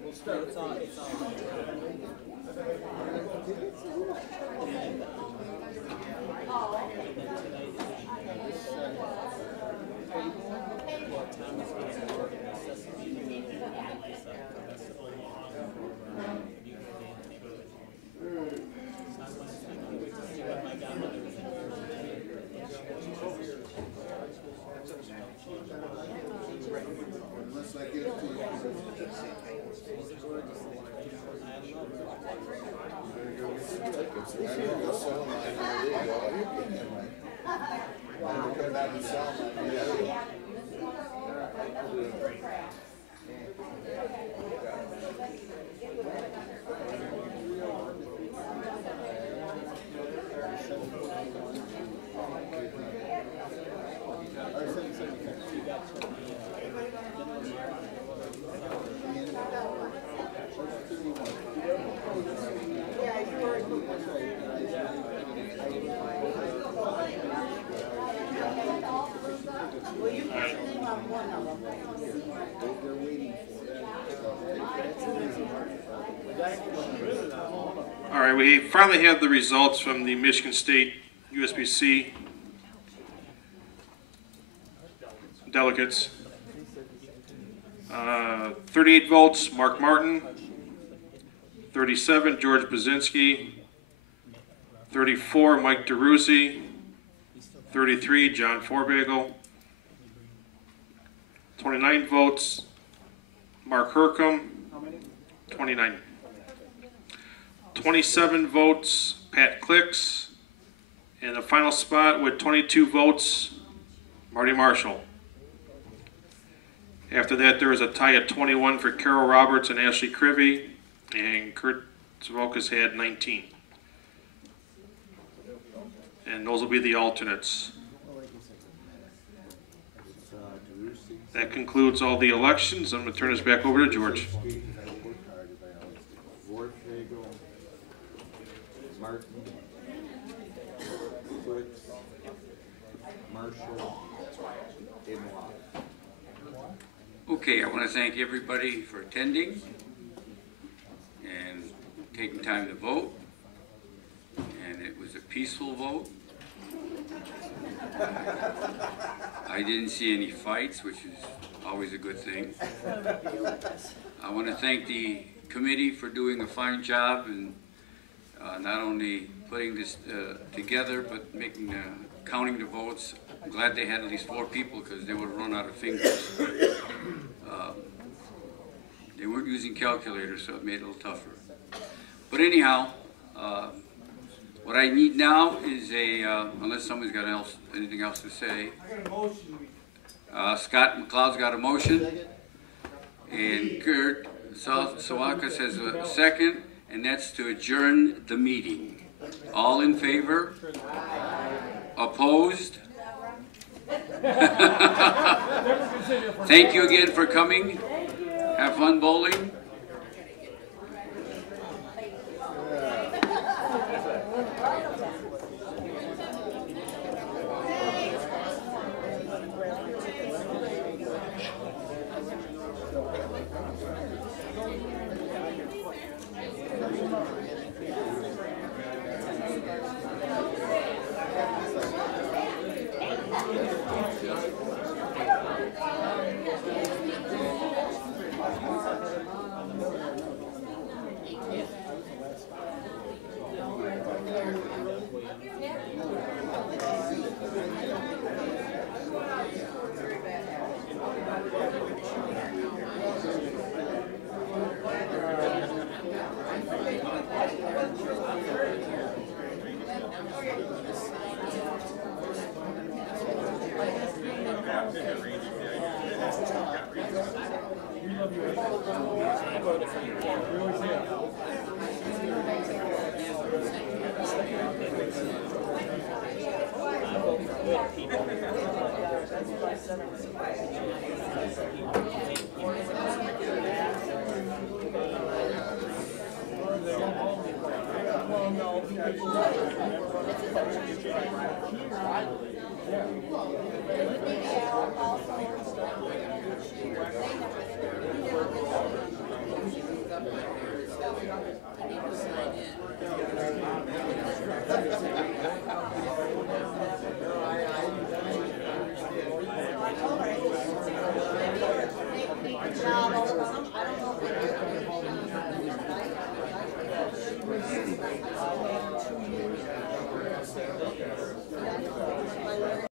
We'll start. It's on. It's on. Unless I give it to you. All right, we finally have the results from the Michigan State USBC delegates. 38 votes, Mark Martin. 37, George Bazinski. 34, Mike DeRusi. 33, John Forbagel. 29 votes, Mark Hercom, 29. 27 votes, Pat Clicks. And the final spot with 22 votes, Marty Marshall. After that, there was a tie at 21 for Carol Roberts and Ashley Crivy, and Kurt Zavokas had 19. And those will be the alternates. That concludes all the elections. I'm going to turn this back over to George. Okay, I want to thank everybody for attending and taking time to vote. And it was a peaceful vote. I didn't see any fights, which is always a good thing. I want to thank the committee for doing a fine job and not only putting this together, but making counting the votes. I'm glad they had at least 4 people because they would have run out of fingers. They weren't using calculators, so it made it a little tougher. But anyhow, what I need now is unless somebody's got anything else to say. I got a motion. Scott McLeod's got a motion, and Kurt Sawakas has a second, and that's to adjourn the meeting. All in favor? Opposed? Thank you again for coming. Have fun bowling.